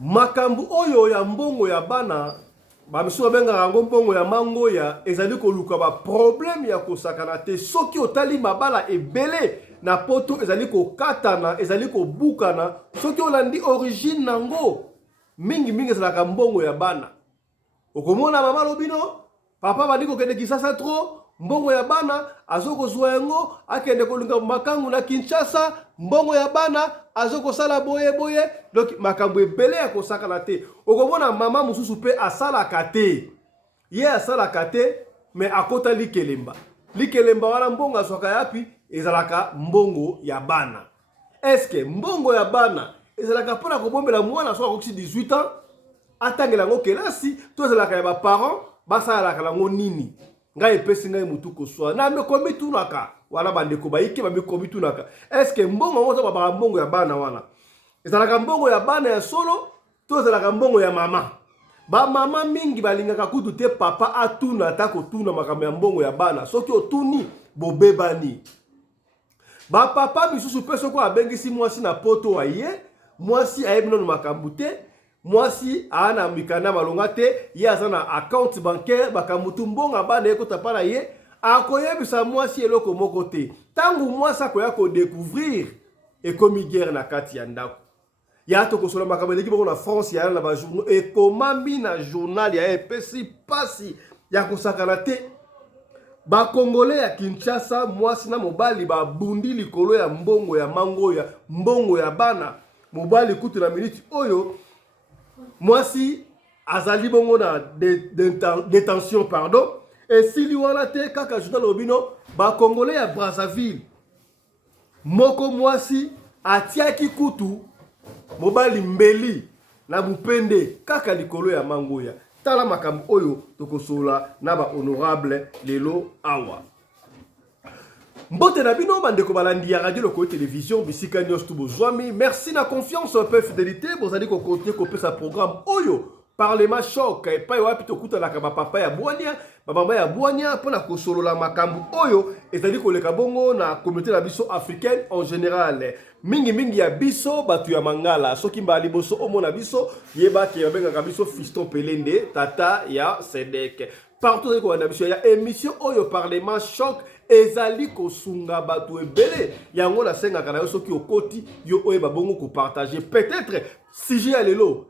makambu oyo ya mbongo ya bana bamisu babenga yango mbongo ya mangoya ezali koluka ba problème ya kosakana te soki otali mabala ebele na poto ezali kokatana ezali kobukana soki olandi origine nango mingi ezalaka mbongo ya bana okomona mama lobino papa bandi kokende Kisasa tro mbongo ya bana azokozwa yango akende kolinga makangu na Kinshasa mbongo ya bana azokosala boye donc makambo ebele ya kosakana te okomona mama mususu pe asalaka te ye asalaka te mais akota likelemba wana mbongo azwaka yapi ezalaka mbongo ya bana eske mbongo ya bana ezalaka mpona kobombela mwana soki akoki 18 ans atangela yango kelasi to ezalaka ya baparent basalaka yango nini ngai epesi ngai mutu koswa na mekomi tunaka wana bandeko bayike bamekomi tunaka eske mbongo yango oza babaka mbongo ya bana wana ezalaka mbongo ya bana ya solo to ezalaka mbongo ya mama bamama mingi balingaka kutu te papa atuna ata kotuna makambo ya mbongo ya bana soki otuni bobebani bapapa misusu mpe soki abengisi mwasi na poto aye mwasi ayebi nano makambo te mwasi ana mikanda malonga te ye aza na account bancaire bakamutu mbongo bana ekota pa na ye akoyebisa mwasi eloko moko te ntango mwasi akoya kodécouvrir ekomi guerre na kati ya ndako ya tokosola makambo eleki bongo na France ya na bajournaux ekomami na journal ya epesi pasi ya kosakana te bakongole ya Kinshasa mwasi na mobali babundi likolo ya mbongo ya mangoya mbongo ya bana mobali kutu na minute oyo mwasi azali bongo na détention pardon esili wana te kaka journal obino bakongole ya Brazzaville moko mwasi atiaki kutu mobali mbeli na bupende kaka likolo ya mangoya tala makambo oyo tokosola na ba honorable lelo awa mbote na bino bandeko balandi ya radio loko télévision bisika nyos tu bozwami merci na confiance pe fidélité bozali ko continuer ko pesa programme oyo parlement choc epai wapi tokutanaka bapapa ya bwania bamama ya bwania mpona kosolola makambo oyo ezali koleka bongo na communauté na biso africaine en général mingi ya biso bato ya mangala soki mbala liboso omona biso yebake babengaka biso fiston pelende tata ya sedek partout ezali kolanda biso ya émission oyo parlement choc ezali kosunga bato ebele yango nasengaka na yo soki okoti yo oyeba bongo kopartage peut-être sujet ya lelo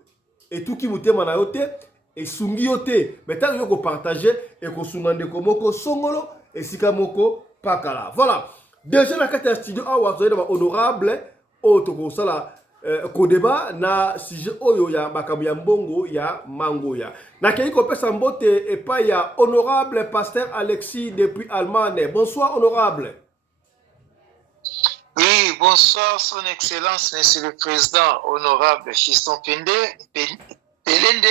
etuki mutema na yo te esungi yo te mais ntango yo kopartage ekosunga ndeko moko songolo esika moko pakala voilà déjà na kati ya studio awa tozali na bahonorable oyo tokosala kodeba na sujet oyo ya makambo ya mbongo ya mangoya nakei kopesa mbote epai ya honorable pasteur Alexis depuis Allemagne. Bonsoir honorable. Oui, bonsoir son excellence monsieur le président honorable Fiston Pelende.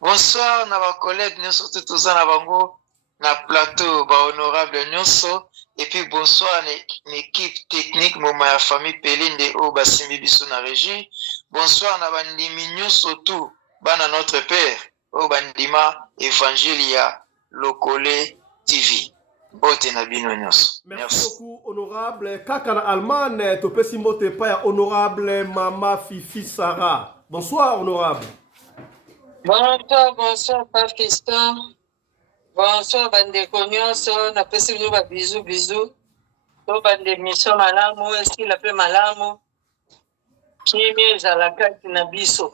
Bonsoir na ba collègues nyonso toza na bango na plateau ba honorable nyonso et puis bonsoir à l'équipe technique moma ya famille Pelende o basimbi biso na régie. Bonsoir na bandimi nyonso tout bana notre père o bandima Evangelia Lokole TV. Bote na bino nyonso. Merci beaucoup honorable kaka na Allemagne topesi mbote pa ya honorable mama Fifi Sarah. Bonsoir honorable. Bonsoir Papa Fiston. Bonsoir bandeko nyonso napesi bino ba bisous to bande mission malamu esi la pe malamu kimi ezalaka na biso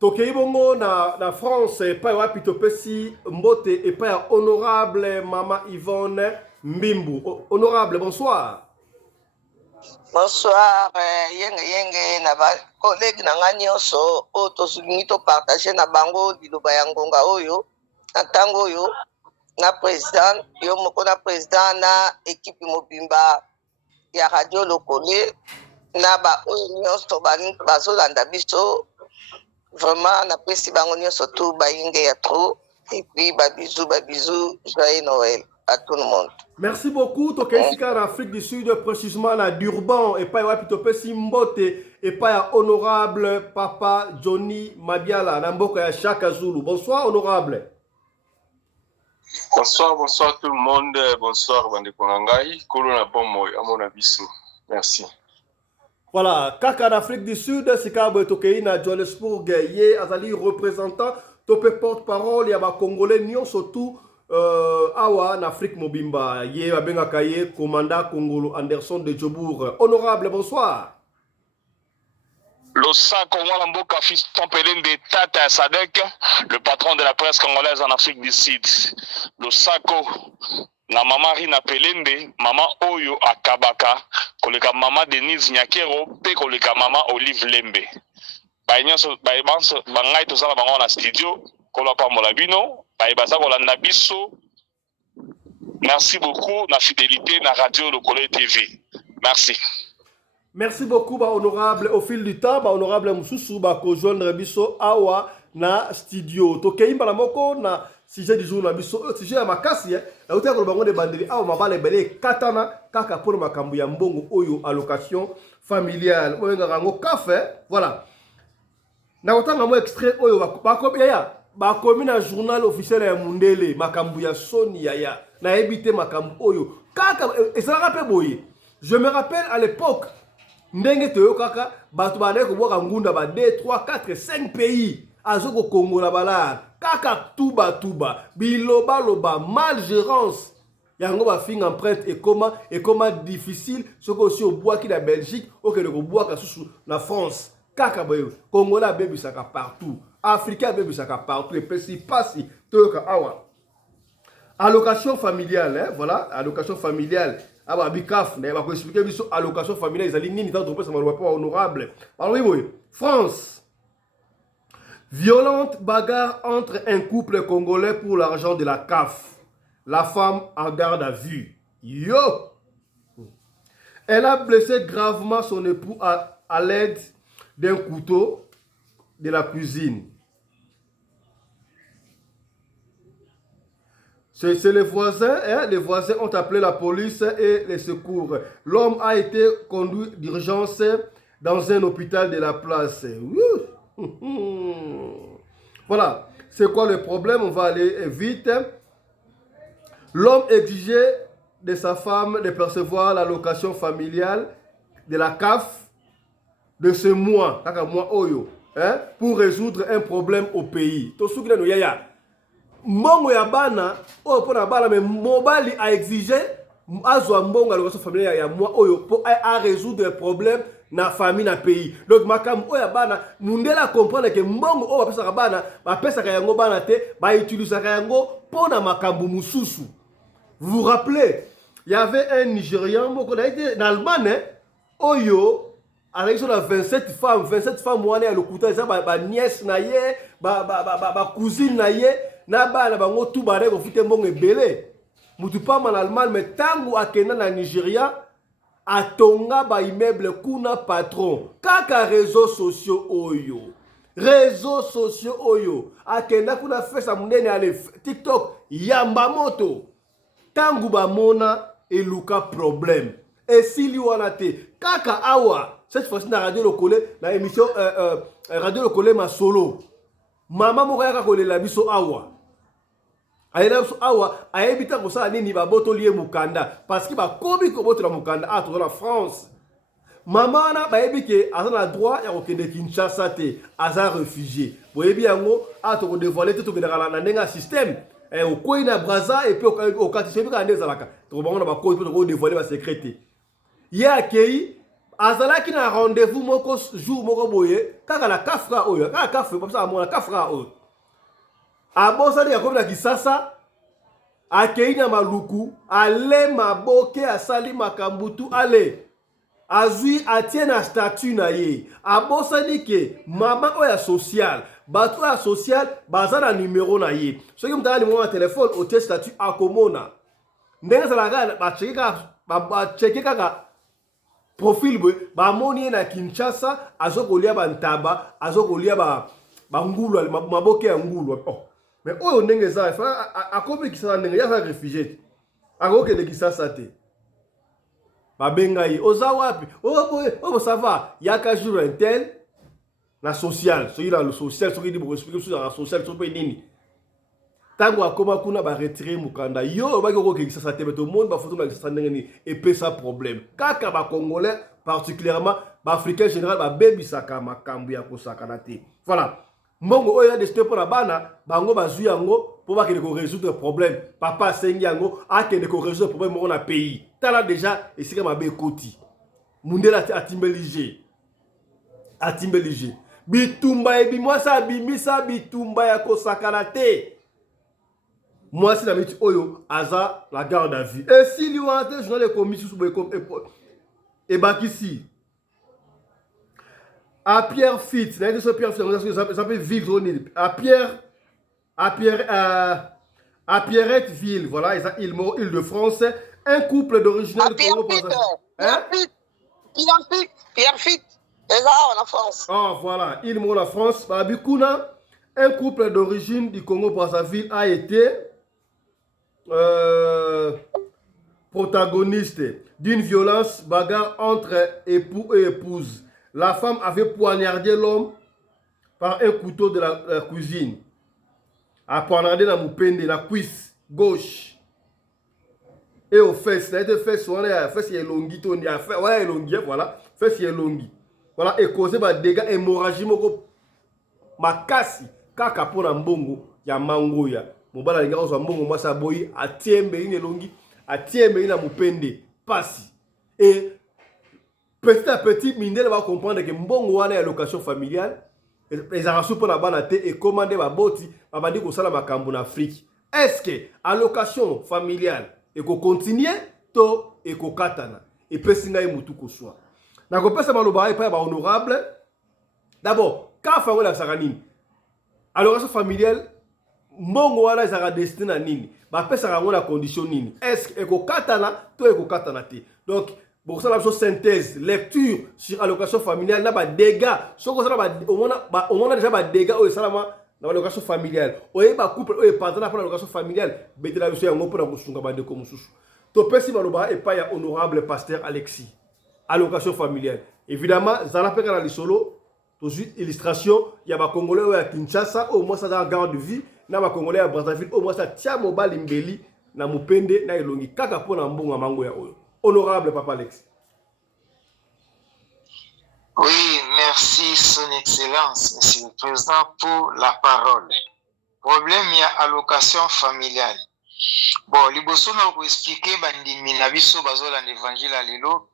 tokei bongo na France epai wapi topesi mbote epai ya honorable mama Yvonne Mbimbu. Honorable bonsoir. Bonsoir yenge na ba collègue na nga nyonso o tosulingi to partager na bango liloba ya ngonga oyo na ntango oyo na président yo moko na président na équipe mobimba ya radio Lokole na ba oyo nyonso bazolanda biso vraiment napesi bango nyonso tu bayinge ya trop et puis ba bisous joyeux Noël à tout le monde. Merci beaucoup. Tokesika en Afrique du Sud, précisément à Durban, et pas wapi topesi mbote, et pas à honorable papa Johnny Mabiala, Namboka ya Shaka Zulu. Bonsoir honorable. Bonsoir tout le monde. Bonsoir Bande Konangai. Kolo na bomo amona biso. Merci. Voilà, kaka en Afrique du Sud, c'est quand tokei na Johannesburg, yé azali représentant, topé porte-parole, yaba Congolais, nyon surtout awa en Afrique mobimba, yé abenga kaye, commandant Congolo Anderson de Djobour. Honorable, bonsoir. Losako Mwalamboka, Fiston Pelende Tata Sadek, le patron de la presse congolaise en Afrique du Sud. Losako, na mama Rina Pelende, maman Oyo Akabaka, koleka mama Denise Nyakero, pe koleka mama Olive Lembe. Bangai tozala bango na studio, kolopa molabino, baza kolanda biso. Merci beaucoup na fidélité na radio Lokole TV. Merci. Merci beaucoup, bah, honorable. Au fil du temps, bah, honorable Moussoussou, bah, ko joindre biso awa na studio. Tokei mbala moko na sujet du jour na biso. Sujet ya makasi, la outé ko bango de bandeli awa mabale belé katana kaka pour makambu ya mbongo oyo allocation familiale. Oyo ngarango café, voilà. Na kotanga mo extrait oyo ba komi na journal officiel ya Mundele makambu ya Sony ya na ebité makambu oyo. Kaka ezalaka pe boye. Je me rappelle à l'époque ndenge toyo kaka bato ba ndeko boka ngunda ba 2 3 4 5 pays azoko Congo la balade kaka tuba biloba loba malgérance yango ba finga empreinte et comment difficile ce que aussi au bois qui la Belgique au que le bois ka sous la France kaka boyo Congolais bebi saka partout Africain bebi saka partout et pesi pasi toyo ka awa allocation familiale hein, voilà allocation familiale. Ah bah bikaf, mais va expliquer biso allocation familiale, ils allaient ni tant de ça m'a pas honorable. Alors oui, France. Violente bagarre entre un couple congolais pour l'argent de la CAF. La femme en garde à vue. Yo. Elle a blessé gravement son époux à l'aide d'un couteau de la cuisine. C'est les voisins, hein? Les voisins ont appelé la police et les secours. L'homme a été conduit d'urgence dans un hôpital de la place. Voilà, c'est quoi le problème? On va aller vite. L'homme exigeait de sa femme de percevoir l'allocation familiale de la CAF de ce mois, hein? Pour résoudre un problème au pays. Mbongo ya bana oyo pona bana mais mobali a exigé azwa mbongo allocation familiale ya moi oyo pour a résoudre problème na famille na pays. Donc makam oyo ya bana mundela comprendre que mbongo oyo bapesa bana bapesa yango bana te ba utiliser yango pona makambu mususu. Vous vous rappelez, il y avait un Nigérian moko na été dans Allemagne oyo avec sur la 27 femmes wana ya lokuta za ba nièce na ye ba cousine na ye na bana bango tout bare ko fute mbongo ebele mutu pa en Allemagne mais tangu akenda na Nigeria atonga ba immeuble kuna patron kaka réseaux sociaux oyo akenda kuna fesa munene ale TikTok yamba moto tangu ba mona eluka problème et sili wana te kaka awa cette fois-ci na radio Lokole na émission radio Lokole ma solo mama moko yaka kolela biso awa awa ayebita kosala nini babotoli mukanda parce que bakomi kobotola mukanda a toza na France mama wana bayebi ke aza na droit ya kokende Kinshasa te aza réfugié boyebi yango a tokodévoile te tokendaka na ndenge ya système okwei na Braza et puis okatisa yebi kaka nde ezalaka tokobango na bakoi mpe tokodévoile basekret te ye akei azalaki na rendez-vous moko jour moko boye kaka na kafra oyo kaka kafra papisa amona kafra oyo abosani ya komi na Kisasa akei na maluku ale maboke asali makambutu ale azui atie na statut na ye abosani ke mama oya social bato oya social baza na numéro na ye soki mutala numéro na telefone otie statut akomona ndenge ezalaka bacheke kaka profil boye bamoni ye na Kinshasa azokolia bantaba azokolia bangulu maboke ya ngulu mais oyo ndenge eza akomi Kisasa ndenge yaka réfugié akokende Kisasa te babenga ye oza wapi oh ça va yaka jour intel na social soki na le social soki di expliquer sur la social soki nini tango akoma kuna ba retirer mukanda yo baki ko Kisasa te mais tout le monde ba photo na Kisasa ndenge ni et pe ça problème kaka ba congolais particulièrement Africain général babebisaka makambo ya kosakana te. Voilà. Mbongo oyo ya destin pour la bana, bango bazui yango pour ba ko résoudre problème. Papa sengi yango akende ko résoudre problème mo na pays. Tala déjà esika mabe koti. Mundela atimbelige. Atimbelige. Bitumba ebi mwasa bimisa bitumba ya kosakana te. Moi c'est la miti oyo aza la garde à vue. Et si lui a été journal de commission et bakisi à Pierre Fit, Pierre Fit, ça s'appelle Ville, à Pierretteville, voilà, Île-de-France, un couple d'origine de Congo. Pierre Fit, et là en France. Oh voilà, il mort la France, Babikuna, un couple d'origine du Congo Brazzaville a été protagoniste d'une violence bagarre entre époux et épouse. La femme avait poignardé l'homme par un couteau de la cuisine. A poignardé la moupende, la cuisse gauche. Et aux fesses, ça a été fait sur les fesses, il y a longi, voilà, longi, voilà, fesses, il y a longi. Voilà, et causé par des dégâts hémorragie, makasi, kaka pona mbongo, ya mango ya. Mobala les gars, on mbongo, moi ça boyi, a tiembe, une longi, a tiembe, une moupende, passi. Et petit à petit, Mindel va comprendre que mbongo wana ya location familiale, les arrachés pour la banate et commander ma boti, ma dit qu'on s'en a makambo en Afrique. Est-ce que allocation familiale et qu'on continue to et qu'on katana et pesinga et mutu ko soit. Na ko pesa maloba et pas honorable. D'abord, quand fa wala saranini. Allocation familiale mbongo wana zara destiné na nini? Ba pesa rango la condition nini? Est-ce que ko katana to et ko katana te. Donc pour ça, la synthèse, lecture sur allocation familiale, n'a pas de dégâts. On a déjà des dégâts au salama dans l'allocation familiale. On a un couple, on a un partenaire pour l'allocation familiale. Mais tu as vu, on peut avoir des comme ça. Tu peux si maloba et pas honorable pasteur Alexis. Allocation familiale. Évidemment, Zala Peka dans les solos, toujours illustration, il y a des Congolais à Kinshasa, au moins ça dans la garde de vie, il y a des Congolais à Brazzaville, au moins ça tient mobile imbeli, na mupende, na ilongi, kaka po na mbonga mango ya oyo. Honorable Papa Alex. Oui, merci Son Excellence, Monsieur le Président, pour la parole. Problème, il y a allocation familiale. Bon, liboso na ko expliquer bandimi na biso bazola l'évangile à lelo.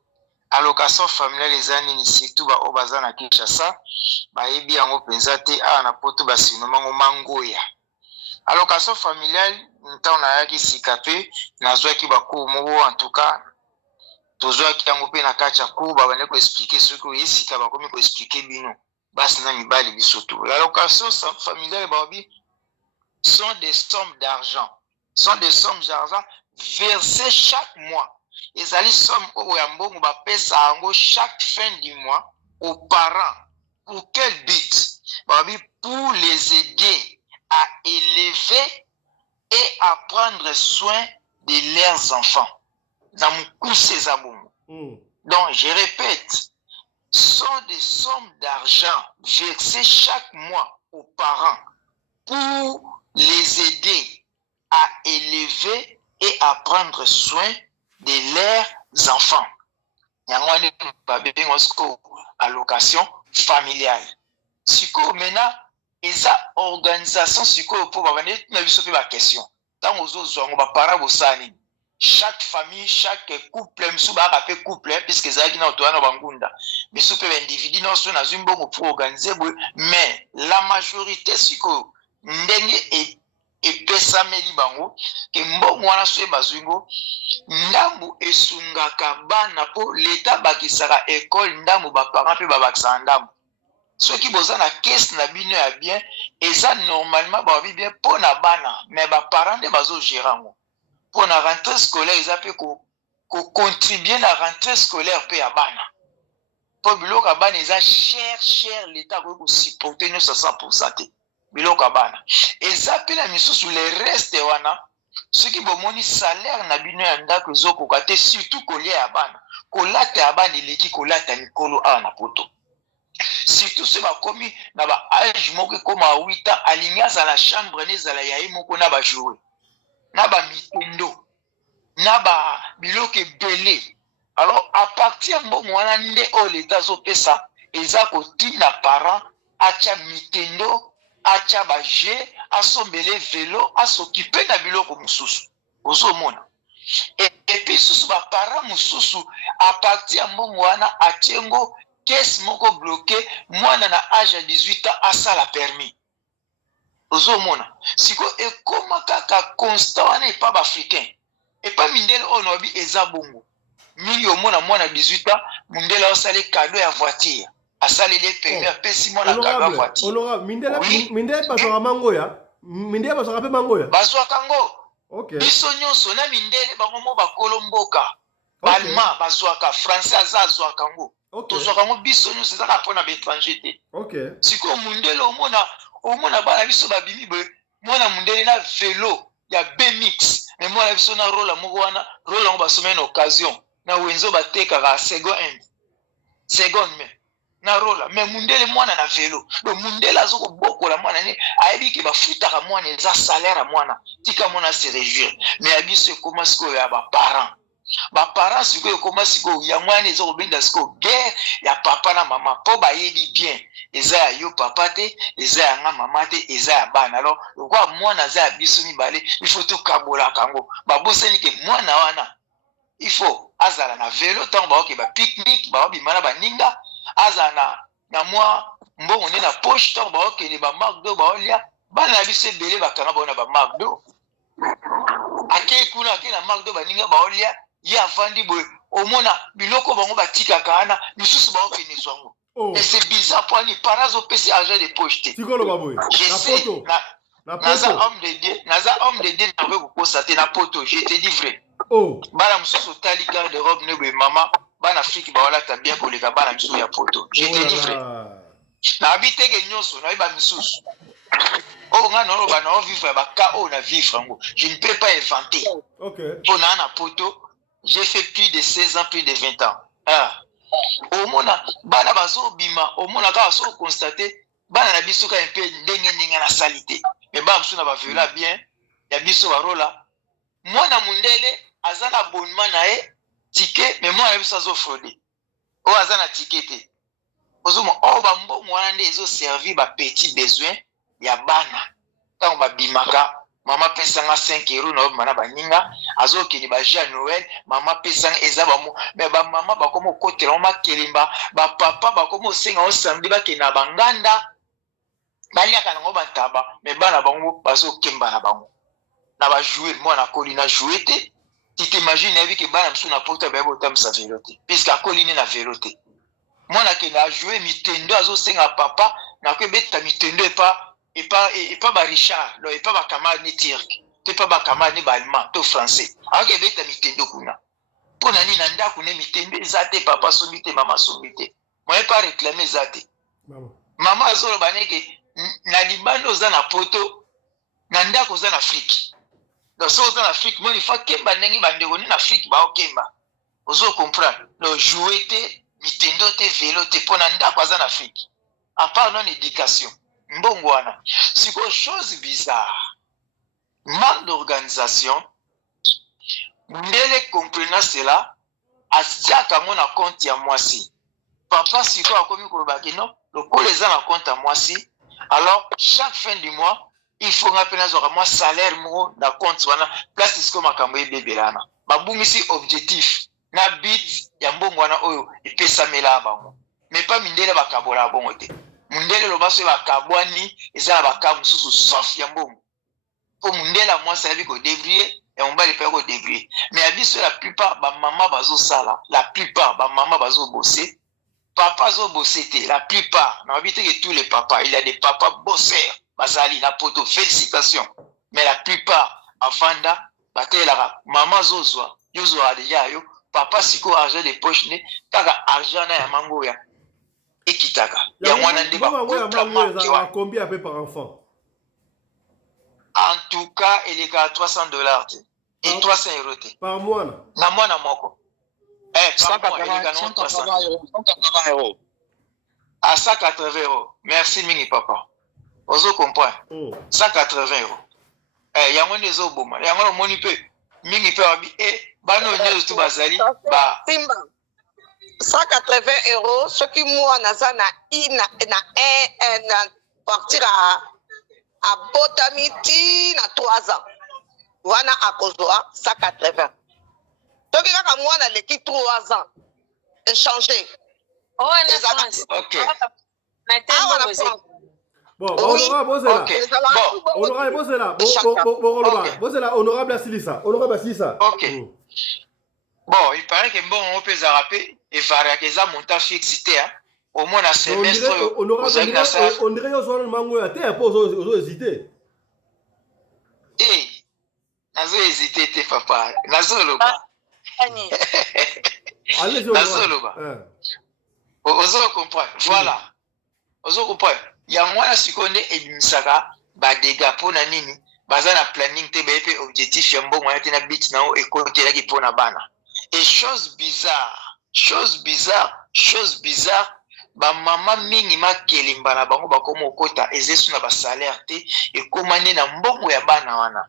Allocation familiale les années surtout ba obaza na Kinshasa, ba yebi yango penza te a na poto ba sinomango mangoya. Allocation familiale, nta na yaki sikape, na zwa ki ba ko mo en tout cas tozwa ki yango pe na kacha ko ba bane ko expliquer ce que yesika ba komi ko expliquer bino basi na mibali bisoto. L'allocation familiale ba bi sont des sommes d'argent. Sont des sommes d'argent versées chaque mois. Et ça les sommes au yambongo ba pesa yango chaque fin du mois aux parents. Pour quel but? Ba bi pour les aider à élever et à prendre soin de leurs enfants. Dans mon coup, ces abonnements. Donc, je répète, sont des sommes d'argent versées chaque mois aux parents pour les aider à élever et à prendre soin de leurs enfants. Il y a une allocation familiale. Siko maintenant, les organisations siko pour la question. Dans les parents, chaque famille, chaque couple, couple, puisque ça qui n'a pas bangunda, mais super individu non sont dans une bonne pour organiser, mais la majorité siko ndenge et pesa meli bango que mbongo wana so bazungo ndambu esungaka bana po l'état bakisaka école ndambu ba parents pe babakisa ndambu ceux qui boza na caisse na bino ya bien et ça normalement ba bien pour na bana mais ba parents de bazo gérer ngo pour la rentrée scolaire, ils appellent contribuer à la rentrée scolaire pour Abana. Pour Bilok Abana, ils ont cher l'État pour supporter nous 100%. Bilok Abana. Ils appellent la mission sur les restes wana. Ceux qui ont mon salaire n'a bino yanda que zo kokate surtout collé à Abana. Kolate Abana il qui kolate Nikolo a na poto. Surtout ceux qui commis na ba âge moko comme à 8 ans alignés à la chambre les à la yaï moko na ba jouer. Naba mitendo, naba biloke belé, Alors, à partir de mbongo wana nde o l'État azopesa eza kotina parent atia mitendo atia baje asombele velo asokipe na biloko mosusu ozomona et puis susu baparent mosusu à partir ya mbongo wana atiengo kese moko bloqué mwana na âge ya 18 ans asala permis ozomona siko ekoma kaka constat wana epa baafricain epa mindele oyo nabi eza bongo mingi omona mwana 18 ans mindele osali cadeau ya voiture asaleli permis apesi mwana cadeau ya voiture honorable mindele bazwaka mangoya mindele bazwaka mpe mangoya bazwaka ngo okay. biso nyonso na mindele bango mo bakolo mboka balma bazwaka français aza azwaka ngo tozwaka ngo biso nyonso ezaka mpona baétranger te sikoyo mundele omona bana biso babimi boye mwana mundele na velo ya bmix me mwana biso na rola moko wana rola yango basomeli na occasion na wenzo batekaka seconde me na rola me mundele mwana na velo do mundele azokobokola mwana ne ayebi ke bafutaka mwana eza salaire ya mwana tika mwana se réjouir me ya biso ekoma sikoyo ya baparent sikoyo ekoma sikoyo ya mwana eza kobenda sikoyo guerre ya papa na mama mpo bayebi bien eza ya yo papa te eza ya nga mama te eza ya bana alors lokwa mwana aza ya biso mibale ifo tokabolaka yango babosani ke mwana wana ifo azala na velo ntango baoke bapicnic baobima na baninga azala na mwa mbongo nde na poche ntango baokende bamarkdo baolia bana na biso ebele bakanga bao na bamarkdo akei kuna akei na markdo baninga baolia ye avandi boye omona biloko bango batikaka wana misusu baokende zwango mais c'est bizarre po ani para azopesi argent de poche te naza homme de dieu nakoki kokosa te na poto je te dis vrai bana mosusu otali garde robe ne boye mama bana afrique baolata bien koleka bana misusu ya poto je te dis vrai nayebi teke nyonso nayeba misusu oyo ngai naoloba na ovivre ya baka oyo na vivre yango je ne peux pas inventer mpo naa na poto j'ai fait plus de 16 ans plus de 20 ans omona bana bazobima omona kaka so constate bana na biso ka mpe ndenge na sali te me bana mosusu na baviola bien ya biso barola mwana mundele aza na abonnement na ye tike me mwana na biso azofraude oyo aza na tike te ozomona oyo bambongo wana nde ezoservi bapetit besoin ya bana ntango babimaka mama pesanga 5 euro na obima na baninga azokende baje ya noel mama pesanga eza bamo me bamama bakoma okotela ngo makelemba bapapa bakoma osenga ngo samedi bakende na banganda baliaka nango bataba me bana bango bazokemba na bango na bajoue mwana akoli na joue te titimagine yebi ke bana mosusu na poto bayebi otamisa velo te puiske akoli ne na velo te mwana akende ajoue mitendo azosenga papa nakoyebeta mitendo epa barichard lo epa bacamarade ne turke to epa bacamarade ne baallemand to français akokebeta mitendo kuna mpo na nini na ndako ne mitendo eza te papa asombi te mama asombi te moye pa réclame eza te mama azoloba neke na libanda oza na poto na ndako oza na afrike donc so oza na afrike moni fa kemba ndenge bandeko ni na afrike baokemba ozokomprendre lo joue te mitendo te velo te mpo na ndako aza na afrike apart non éducation mbongo wana sikoyo chose bizarre manque d'organisation ndele comprenant cela atiaka ngo na compte ya mwasi papa sikoyo akomi kolobaki non lokola eza na compte ya mwasi alors chaque fin du mois il faut nga mpe nazwaka mwa salaire moko na compte wana place sikoyo makambo ebebelana babungisi objectif na bit ya mbongo wana oyo epesamela bango mais pas mindele bakabola bongo te mundele loba so bakabwani eza na baka mosusu sauf ya mbongo mpo mundele ya mwasi ayebi kodébrie ya mobali mpe kodébrie mais ya biso la plupart bamama bazosala la plupart bamama bazobose papa azobose te la plupart nayebi te que tous les papas il y a des papas bosseurs bazali na poto félicitations mais la plupart avanda batelelaka mama azozwa yozwaka deja yo papa sikoyo argent de poche ne kaka argent na ya mangoya ekitaka ya mwana nde combien peu par enfant en tout cas eleka $300 te et 300 euros te par mois na mwana moko par mois eleka non 180 euros à 180 euros merci mingi papa ozo comprendre 180 euros yango nde ezoboma yango nomoni mpe mingi pe babi bano nyonso tu bazali ba Simba 180 euros soki mwana aza na na partir à botami ti na 3 ans wana akozwa 180 soki kaka mwana leki 3 ans échanger ok awa na France Bon, honorable Bozela. Ok. Honorable Bozela. Bozela, honorable Asilisa. Honorable Asilisa. Ok. Bon, il paraît que bon, on peut zapper et varier que ça montant fixe, hein. Au moins un semestre. On dirait que on mango à terre pour hésiter. Nazo hésiter, t'es papa. Nazo loba. Allez, Nazo loba. Ozo comprendre. Voilà. Ozo comprendre. Ya mwana sikonde ebimisaka ba dégâts pona nini. Baza na planning te ba pe objectif ya mbongo ya te na bit na o ekote la ki pona bana. Et chose bizarre, ba mama mingi makelimba na bango bakoma okota ezesu na ba salaire te ekomane na mbongo ya bana wana.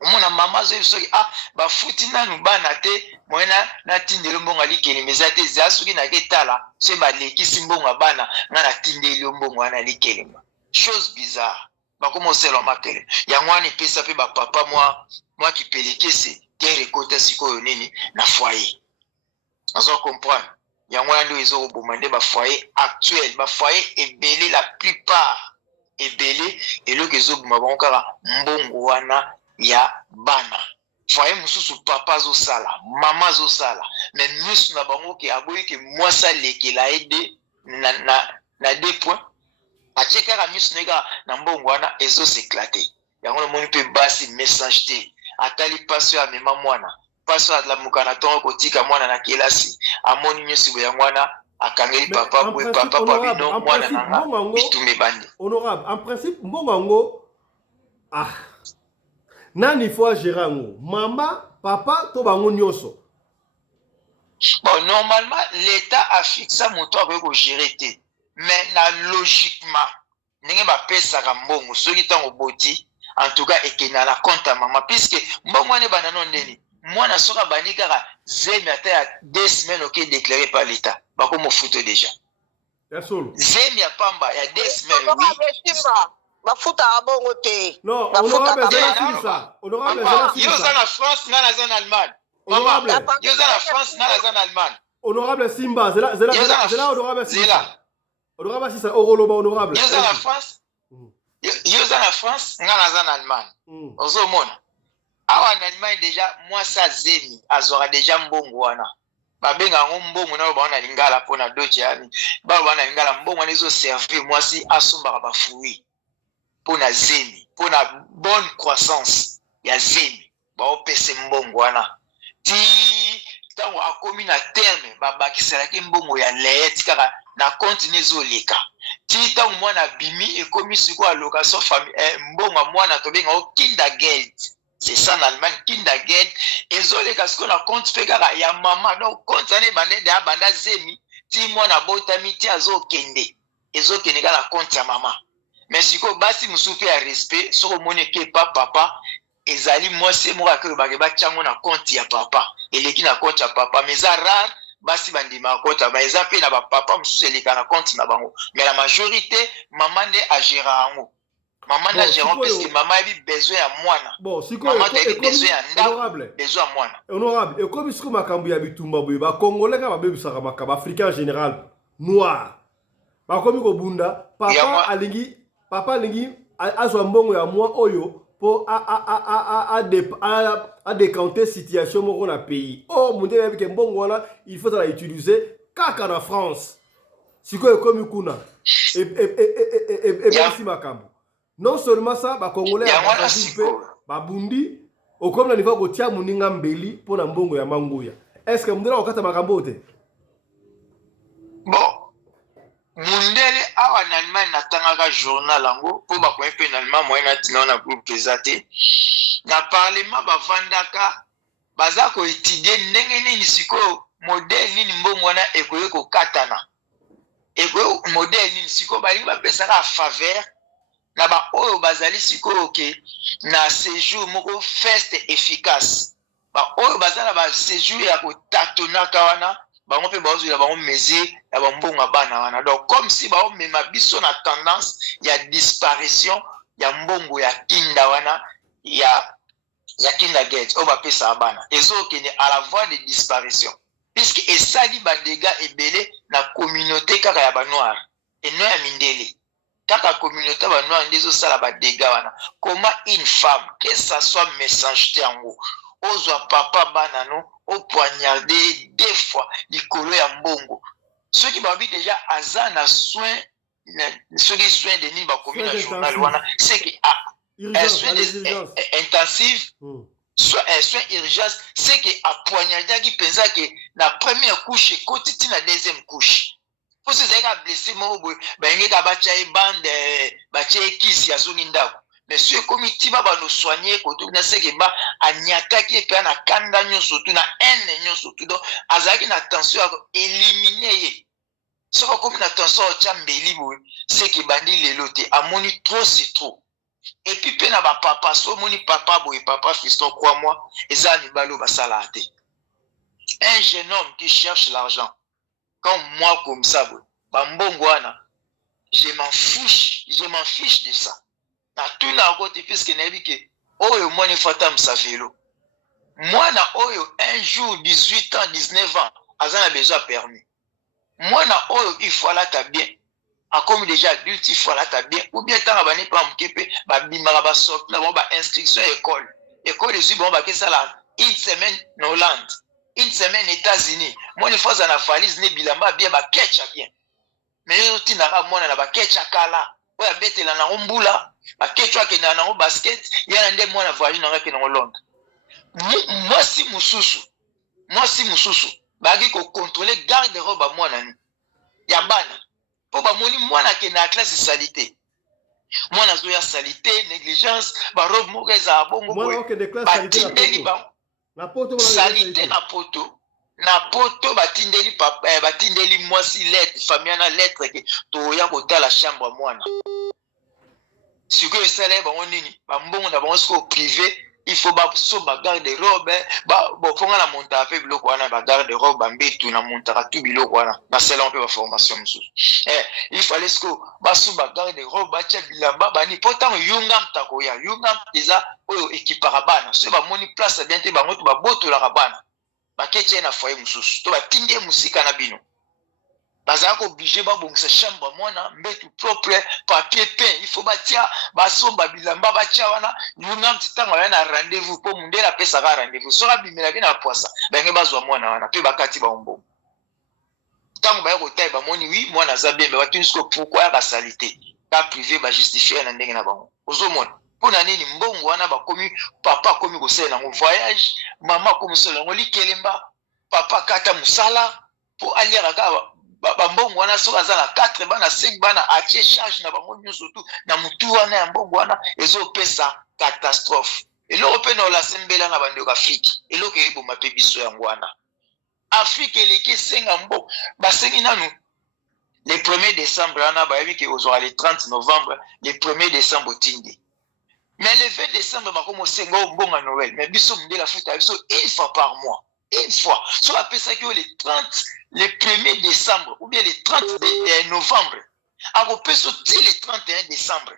Omona mama zo soki ba futi nanu bana te moyena na tindelo mbongo ali kelimeza te za soki na ketala se ba lekisi mbongo bana na na tindelo mbongo wana ali kelimba. Chose bizarre. Bakoma oselo makele. Ya ngwani pesa pe ba papa moi ki pelekese terre kota sikoyo nini na foyer. Vous comprenez? Il y a moins de gens qui ont des foyers actuels, des foyers ébélés, la plupart ébélés, et le que ont mbongo wana ya bana. Foyer mususu papa zo sala, mama zo sala, mais nous na bango ki aboyi ke moi ça leki la aide na 2 points. A cheka ka misu nega na mbongo wana ezo s'éclater. Yango le moni pe basi message te. Atali paso ya mema mwana. Paso ya la mukana tongo kotika mwana na kelasi. Amoni nyesi ya mwana akangeli papa bwe papa babino mwana nanga bitume bandi. Honorable, en principe mbongo nani faut gérer ngo? Mama, papa to bango nyoso. Bon, normalement l'état a fixé mon toit pour gérer te. Mais logiquement, ndenge ba pesa ka mbongo soki tango boti en tout cas ekena na compte maman puisque mbongo ne banano ndeni mwana soka bani kaka zemi ata ya 2 semaines ok déclaré par l'état bako mo photo déjà zemi ya pamba ya 2 semaines oui bafuta abongo te non honorable Zela honorable Zela yo za na France na za na Allemagne honorable yo za na France na za na Allemagne honorable Simba Zela honorable Zela honorable Sisa Oroloba honorable yo za na France yo za na France nga za na Allemagne ozo mona awa en Allemagne déjà moi ça zemi azora déjà mbongo wana babenga ngo mbongo na ba na lingala pona doche yani ba na lingala mbongo na zo servir moi si asomba ba fruits pona zemi pona bonne croissance ya zemi ba opese mbongo wana ti tango akomi na terme babakisela ki mbongo ya leet kaka na continue zo leka ti tango mwana bimi ekomi siko a location famille mbongo mwana to benga o kindergeld. C'est ça en Allemagne, kindergeld. Et zole kasko na compte pe kaka ya mama. Donc compte ane bande de abanda zemi. Ti mwana bota miti azo kende. Ezo kende ka na compte ya mama. Mais siko basi musupe ya respect. Soko mone ke pa papa. Ezali mwase mwa ke ba chango na compte ya papa. Eleki na compte ya papa. Mais ça rare. Basi bandima compte ba ezape na ba papa mususu eleka na compte na bango. Mais la majorité maman de a gérer ango. Maman n'a géré parce que maman a eu besoin à moi. Bon, si maman a eu besoin à besoin à moi. Honorable, et comme ce que ma cambi a bitumba ba congolais ka ba bebisaka makaba africain en général noir. Ba komi ko bunda papa alingi azwa mbongo ya moi oyo pour à décanter situation moko na pays. Oh mon dieu avec mbongo là, il faut la utiliser kaka na France. Siko comme kuna. Et merci makambo. Non seulement ça, les Congolais babundi, au comme le niveau de tia muninga mbeli pour na mbongo ya mangoya. Est-ce que mundela okata makambo te? Bon, mundele awa en Allemagne natanga journal ango pour ba koyepe en Allemagne moyena tina na groupe pesate. Na parlement bavandaka baza ko étudier ndenge nini siko modèle nini mbongo na ekoye ko katana. Ekoye modèle nini siko balingi ba pesa ka faveur na ba oyo bazali sikoyo ke na séjour moko feste efficace ba oyo bazala ba séjour ya kotatonaka wana bango mpe bazozwela bango mesure ya bambongo bana wana. Donc comme si baomema biso na tendance ya disparition ya mbongo ya kinda wana ya kinda gate oyo bapesaka bana ezokende à la voie de disparition puisque esali badega ebele na communauté kaka ya banoire eno ya mindele kaka communauté banoire nde ezosala badega wana. Comment une femme que ça soit message te yango ozwa papa bana no opoignarder 2 fois likolo ya mbongo soki babi déjà aza na soin soki soin de nini bakomi na journal wana c'est que soin intensive soin urgence c'est que apoignardaki mpenza ke na première couche ekoti ti na deuxième couche po so ezalaki ablesse moko boye bayengeka batya ye bande batya ye kisi azongi ndako mais so ekomi ntima banosoigne kotoki na seke ba aniataki epe na kanda nyonso tu na haine nyonso tu donc azalaki na tension ya koélimine ye soki akomi na tension otya mbeli boye seke ebandi lelo te amoni trop c'est trop. Et puis mpe na bapapa so omoni papa boye papa Fiston crois-moi eza mibali oyo basalaka te. Un jeune homme qui cherche l'argent comme moi comme ça boye bambongo wana je m'en fiche de ça. Na tuna kote puisque nayebi ke oyo mwana efata msa velo mwana oyo un jour 18 ans 19 ans aza na besoin permis mwana oyo il faut alata bien akomi déjà adulte il faut alata bien ou bien tanga bani pa mkepe babimaka basorti na bango bainstruction ya école ezwi bango bakesala une semaine na Hollande une semaine États-Unis mwana ifo aza na valise ne bilamba bien bakecha bien mais ezotindaka mwana na bakecha kala oyo abetela nango mbula bakecha akendaka nango basket yana nde mwana voyage nango akende nango Londres. mwasi mosusu baki kocontrole garde robe ya mwana ni ya bana mpo bamoni mwana akende na classe salite mwana azoya salite négligence barobe moko ezala bongo batindeli bango salite na poto batindeli mwasi lettre famille na lettre ke toya kotala chambre ya mwana sikoyo esala bango nini bambongo na bango sikoyo privé il faut basomba garde robe bofonga na montaka mpe biloko wana bagarde robe bambetu na montaka tu biloko wana nasala mpe baformation mosusu il fallait sikoyo basomba garde robe batya bilamba bani mpo ntango yungam takoya yungam eza oyo ekipaka bana soki bamoni place bien te bango to babotolaka bana baketia na foyer mosusu to batindi ye mosika na bino bazalaka oblige babongisa chambre mwana mbetu propre papier peint il faut batia basomba bilamba batia wana yunga mti ntango aya na rendez-vous mpo mundele apesaka rendez-vous soki abimelaki na poisa bange bazwa mwana wana mpe bakati baombongo ntango baya kotai bamoni wi mwana aza bien me batuni siko pourkui ayaka sali te ka privé bajustifie na ndenge na bango ozomona mpona nini mbongo wana bakomi papa akomi kosala nango voyage mama akomi kosala nango likelemba papa kata mosala mpo aliaka kaka bambongo wana soki aza na 4 bana 5 bana atie charge na bango nyonso tu na mutu wana ya mbongo wana ezopesa catastrophe eloko mpe na olasembela na bandeko afrike eloko eboma mpe biso yango wana afrike eleki esenga mbongo basengi nanu le 1er décembre wana bayebi ke ozwaka le 30 novembre le 1er décembre otindi mais le 20 décembre bakomi osenga oyo mbongo ya noël mais biso mondele afuta ya biso une fois par mois une fois so apesaki oyo le 30 le 1er décembre ou bien le 30 novembre akopesa ti le 31 décembre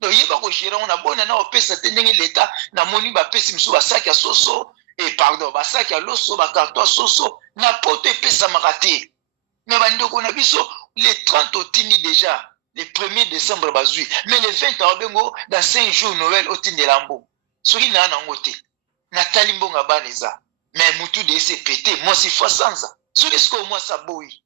donc yeba kogéra ngo na bona na opesa te ndenge leta namoni bapesi misu basaki ya soso pardon basaki ya loso bakarton ya soso na poto epesamaka te mais bandeko na biso le 30 otindi déjà le 1er décembre bazwi mais le 20 aobengo dans 5 jours noël otindela mbongo soki naa nango te natali mbongo bana eza mais mutu de ese pete mwasi fois sanza soki sikoyo mwasi aboyi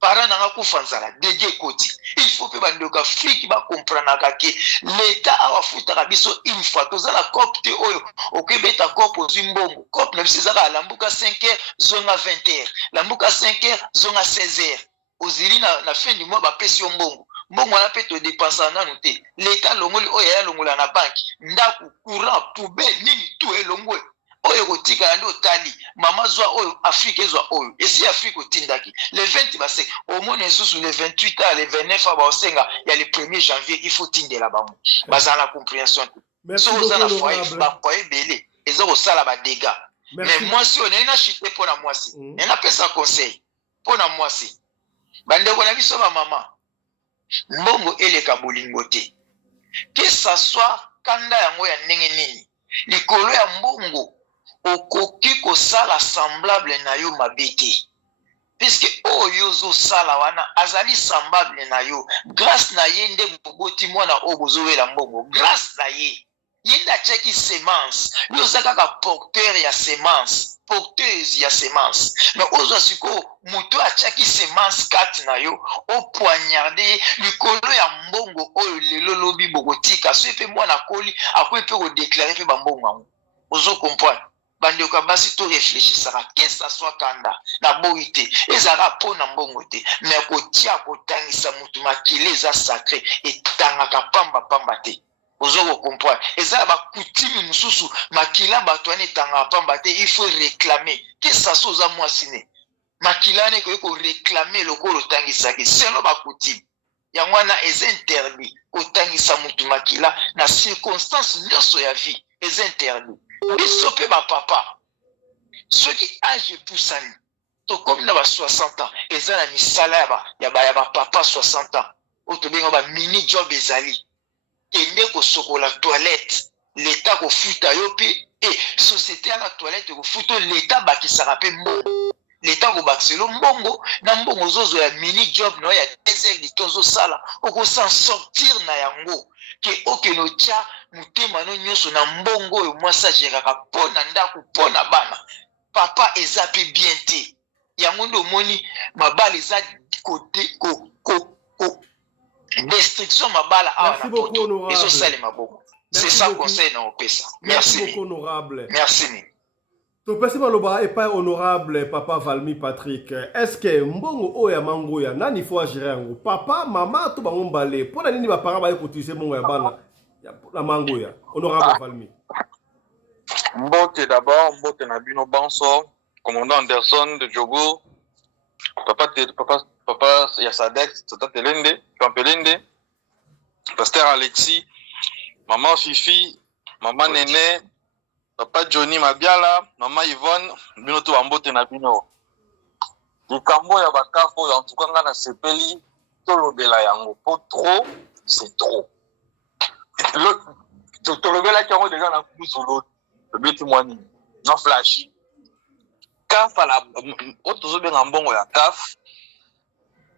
parent nanga kufa nzala dege ekoti il faut mpe bandeko afriki bakompranaka ke leta awafutaka biso une fois toza na cope te oyo okebeta cope ozwi mbongo cope na biso ezaka lambuka 5 heures zonga 20 heures lambuka 5 heures zonga 16 heures ozili na fin du mois bapesi yo mbongo mbongo wana mpe todepansa nanu te leta alongoli oyo ayalongola na banki ndako courant poubelle nini tu elongwe oyo kotikala nde otali mama zwa oyo afrike ezwa oyo esi afrike otindaki le 20 baseke omona esusu le 28 a le 29 a baosenga ya le 1er janvier il faut tindela bango bazala na compréhension te so oza na foyer bafoyer ebele eza kosala badega Merci. Mais moi si on est na chité pour la moi si. Et na pesa conseil pour la moi si. Bande ko na biso ba maman. Mbongo eleka bolingo te. Que ça soit kanda yango ya ndenge nini. Likolo ya mbongo okoki kosala semblable na yo mabe te. Puisque oyo zo sala wana azali semblable na yo grâce na ye nde boboti mwana oyo bozowela mbongo grâce na ye nde atiaki semence yo oza kaka porteur ya semence porteuse ya semence mais ozwa sikoyo moto atiaki semence kati na yo opoignarde likolo ya mbongo oyo lelo lobi bokotika so mpe mwana akoli akoki mpe kodeklare mpe bambongo yango ozo comprendre bandeko basi to réfléchissaka que ça soit kanda na boyi te ezalaka mpo na mbongo te mais kotia kotangisa motu makili eza sacré etangaka pamba te ozo kocomprendre eza bakutimi mosusu makila bato wana etangaka pamba te il faut réclamer que ça soit oza mwasi ne makila wana ekoki koréclame lokolo otangisaki selo bakutimi yango wana eza interdit kotangisa motu makila na circonstance nyonso ya vie eza interdit biso mpe bapapa soki age epusani tokomi na ba 60 ans eza na misala ya bapapa 60 ans oyo tobenga bamini job ezali kende kosokola toilette leta kofuta yo mpe société ya na toilette kofuta leta bakisaka mpe mbongo leta kobakisa yo mbongo na mbongo ozozo ya mini job na yo ya 2 heures du temps ozosala okosan sortir na yango ke okende otya motema no nyonso na mbongo oyo mwasi ageraka mpo na ndako mpo na bana papa eza mpe bien te yango nde omoni mabala eza destruction mabala awa na poto ezosalema bongo c'est ça conseil na opesa merci beaucoup honorable merci topesi maloba epai honorable papa Valmy Patrick est-ce que mbongo oyo ya mangoya nani fo agere yango papa mama to bango mbale mpo na nini baparent baye kotise mbongo ya bana na mangoya honorable Valmy mbote d'abord mbote na bino banso commandant Anderson de Djogo papa ya Sadek tata Telende Pampelende pasteur Alexis maman Fifi maman Nene papa Johnny Mabiala maman Yvonne bino to mbote na bino likambo ya bakafo en tout cas nga na sepeli tolobela yango po trop c'est trop tolobela yango déjà na kusolo beti mwani no flash kaf ala otozo benga mbongo ya kaf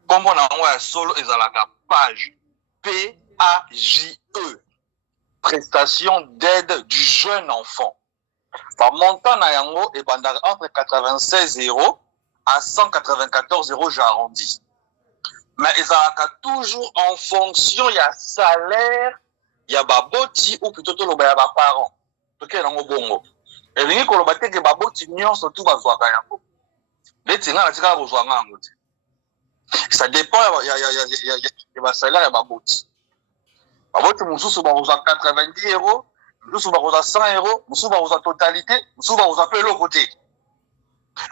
kombo na yango ya solo ezalaka page PAJE prestation d'aide du jeune enfant par montant na yango ebandaka entre 96 € à 194 € j'arrondis mais ezalaka toujours en fonction ya salaire ya baboti ou plutôt toloba ya baparents tokele nango bongo elingi koloba teke baboti nyonso tu bazwaka yango neti nga natikaka kozwa nga yango te ça dépend ya basalaire ya baboti mosusu bakozwa 90 €, mosusu bakozwa 100 €, mosusu bakozwa totalité, mosusu bakozwa mpe eloko te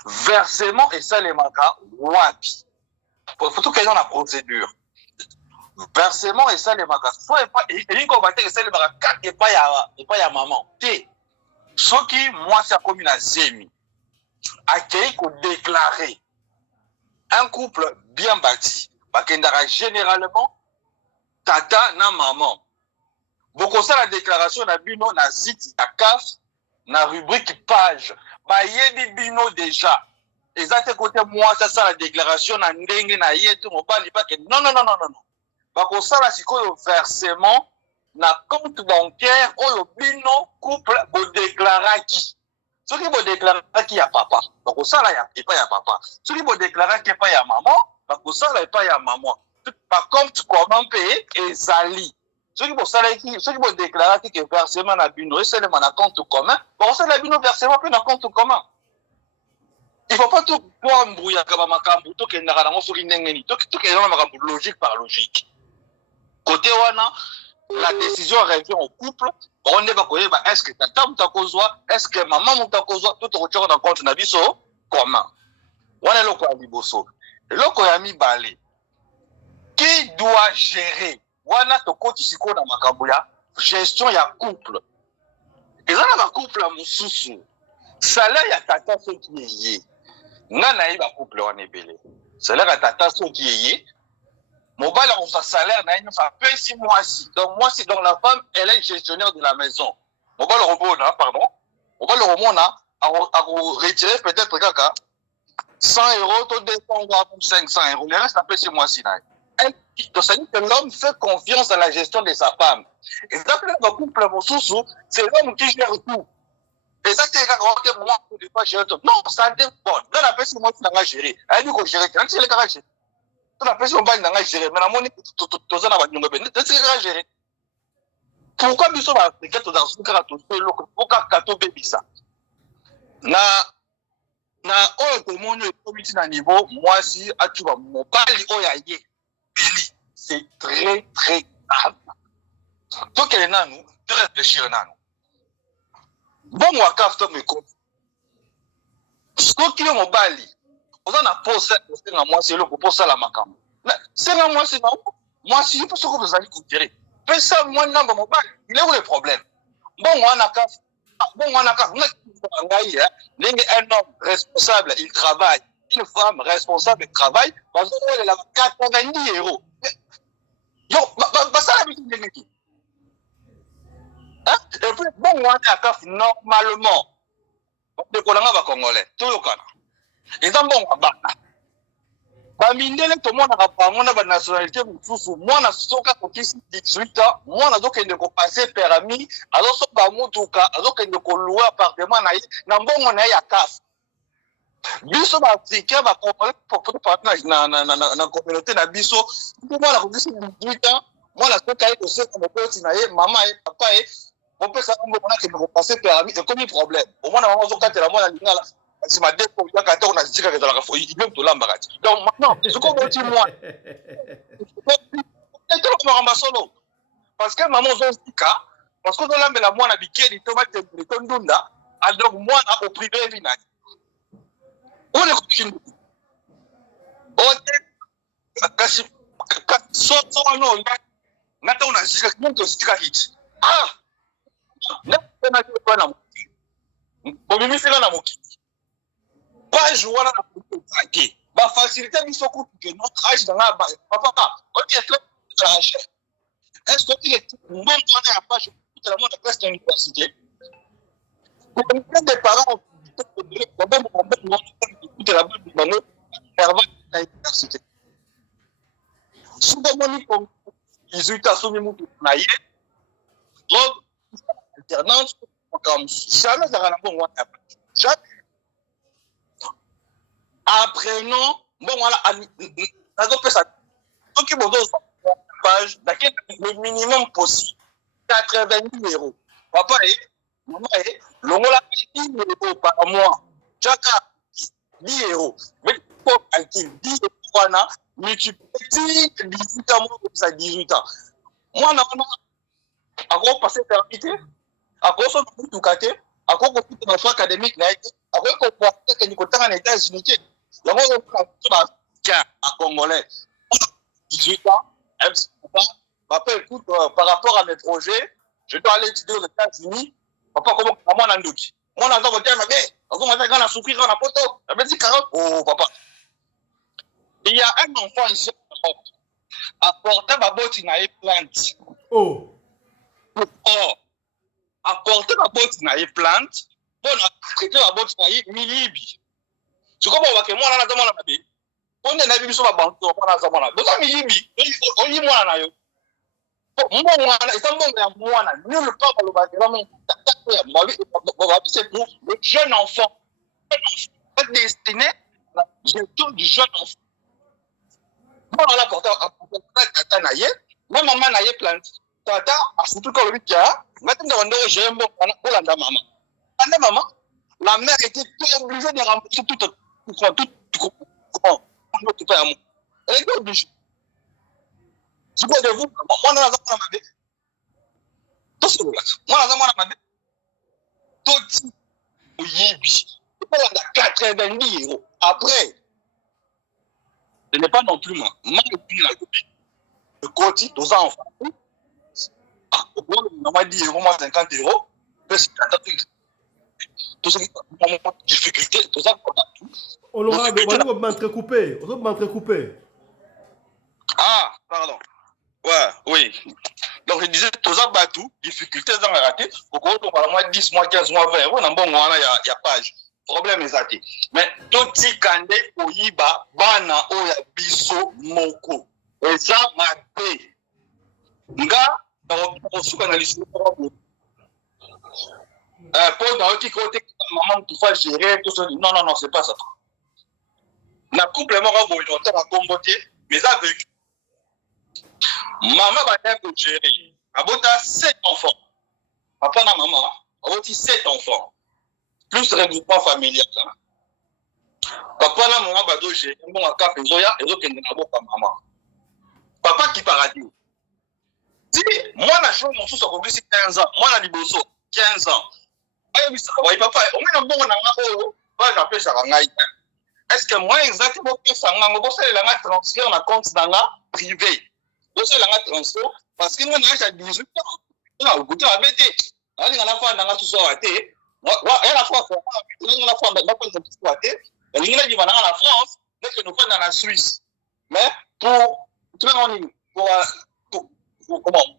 versement esalemaka wapi faut tokende na procédure versement esalemaka soit elingi koloba teke esalemaka kaka epai ya maman te soki mwasi akomi na zemi akei kodéclarer un couple bien bâti bakendaka généralement tata na maman bokosala déclaration na bino na site ya CAF na rubrique page bayebi bino déjà eza te kote mwasi asala déclaration na ndenge na ye to mobali pake non bakosala sikoyo versement na compte bancaire oyo bino couple bodéclaraki soki bodéclaraki ya papa bakosala epai ya papa soki bodéclaraki epai ya maman bakosala epai ya maman par compte commun mpe ezali soki bodéclaraki ke versement na bino esalema na compte commun bakosala bino versement mpe na compte commun il faut pas tout mbuyaka bamakambo tokendaka nango soki ndenge nini tokendaka na makambo logique par logique côté wana la décision revient au couple on nde bakoyeba est-ce que tata moto akozwa est-ce que maman moto akozwa to tokotiaka na compte na biso commun wana eloko ya liboso eloko ya mibale qui doit gérer wana tokoti sikoyo na makambo ya gestion ya couple eza na bacouple ya mosusu salaire ya tata soki eye nga nayiba couple wana ebele salaire ya tata soki eye mobali akosa salaire na ye nyonso apesi mwasi donc la femme elle est gestionnaire de la maison mobali okomona pardon mobali okomona akoretire peut-être kaka 100 euros to 200 ou 500 euros le reste apesi mwasi na ye c'est-à-dire que l'homme fait confiance dans la gestion de sa femme et ça peut être couple mosusu c'est l'homme qui gère tout. Et ça, c'est quand moi, je ne pas gérer tout. Non, ça dépend. Là, la personne, moi, tu n'as pas géré. Elle dit qu'on gère. Tu sais, les gars, gérer. La personne, moi, tu n'as pas géré. Mais la monnaie, tu n'as pas géré. Pourquoi nous sommes africains, tu as un cas, tu as un cas, na oyo tomoni ekomiti na niveau mwasi atuba mobali oyo aye beli c'est très très grave tokele nanu te réfléchir nanu bongo akafta meko soki yo mobali oza na posa osenga mwasi eloko posala makambo senga mwasi na mwasi yo mpo soko ozali kogere pesa mwa namba mobali il est où le problème bongo wana kafa un homme responsable, il travaille. Une femme responsable, elle travaille. Parce qu'elle a 90 euros. Ça et puis, bon, on a normalement. De Kolanga va Congolais. Tout le cas. Et donc, bon, bamindele to mwana kapango na ba nationalité mususu mwana soka kokisi 18 ans mwana zokende ko passer permis azo ba mutuka azokende ko louer appartement na ye na mbongo na ya CAF biso ba africain ba congolais pour partenaire na communauté na biso mwana kokisi 18 ans mwana soka ye ko se ko mokoti na ye mama ye papa ye on peut ça mbongo na ke ko passer permis et comme problème au mwana mama zokatela mwana lingala. C'est ma défaut, il y a 14 ans, il y a tout l'embarras. Donc maintenant, ce qu'on dit moi, parce que maman zone cas, parce que dans la moine habituée, les tomates et les tondunda, alors moi au privé vina. On est continue. Ok, kasi so no, nata on a zika donc zika hit. Ah, na na kwa na. Bobi sila na moki. Pas jouer à la traquer. Ma facilité, il faut que notre âge dans la base. Papa, on est très âge. Est-ce qu'il est même on est à page de la monde de presque l'université? Pour des parents, la l'université. Souvent, on est 18 ans, on est naïf. Donc, alternance, comme jamais ça va bon. Jamais. Apprenons, bon voilà, donc il faut page, le minimum possible, 90 euros. Papa et maman et l'ongola 10 euros par mois, chacun 10 euros. Mais il faut calculer 10 euros, multiplier 18 ans, ça 18 ans. Moi, à quoi passer permité, à quoi son tout caté, à quoi qu'on peut dans académique, à quoi qu'on peut faire que nous comptons en États-Unis. La moi, à Congolais, 18 ans, papa, écoute, par rapport à mes projets, je dois aller étudier aux États-Unis. Papa, comment on a dit? Moi, on a dit, on a souffert, on a poto. On a dit 40. Oh, papa. Il y a un enfant ici, apporter ma botte in a plante. Oh. Oh. Apporter ma botte in a plante. Bon, traiter ma botte in a milibi. Tu comprends que moi, on a demandé à la on est nabi biso ba bantu on a zamana donc ami yibi on yi mwana na yo moi mwana et ça mon mwana nul pas le bagage mon c'est pour le jeune enfant destiné à la gestion du jeune enfant moi on l'a porté à tata na ye moi maman na ye plante tata a foutu comme lui kia maintenant on doit gérer bon pour la maman la mère était obligée de rembourser tout notre père amour. Elle est obligée. Je crois de vous, moi, on a ma tout ce que moi, on a ma tout yibi. On a 90 euros. Après, ce n'est pas non plus moi. Moi, le côté, 2 ans enfants. On m'a dit 50 euros. tout ce qui est difficulté, tout ça. Honorable, on va m'entrecouper. Ah, pardon. Ouais, oui. Donc, je disais, tout ça, tout, difficulté dans la raté. Pourquoi on parle moins 10 mois, 15 mois, 20 euros, bon, il y a page. Problème est ça. Mais, tout ce qui est au Yiba, bana, oya, biso, moko. Et ça, ma paix. Nga, on se canalise. Pour dans le côté, maman, tu vas gérer, tout ça. Non, non, non, c'est pas ça. Na complément, on va comboter, mais avec maman va être gérée. Abota 7 enfants. Papa na maman, aboti 7 enfants. Plus regroupement familial. Papa na maman va être gérée. Bon, à cap, ils ont maman. Papa qui paradis. Si moi, na jour, mon sous a commencé 15 ans. Moi, na liboso, 15 ans. Oui, papa, au moins, bon, on a j'appelle ça est-ce que moi, exactement, ça m'a transfert dans compte dans la privé. C'est la transfert parce que moi, j'ai 18 ans. On a goûté à bêter. On a fait dans la société. Moi, il y a la fois, on a fait dans la société. Il y a la France, mais que nous faisons dans la Suisse. Mais pour comment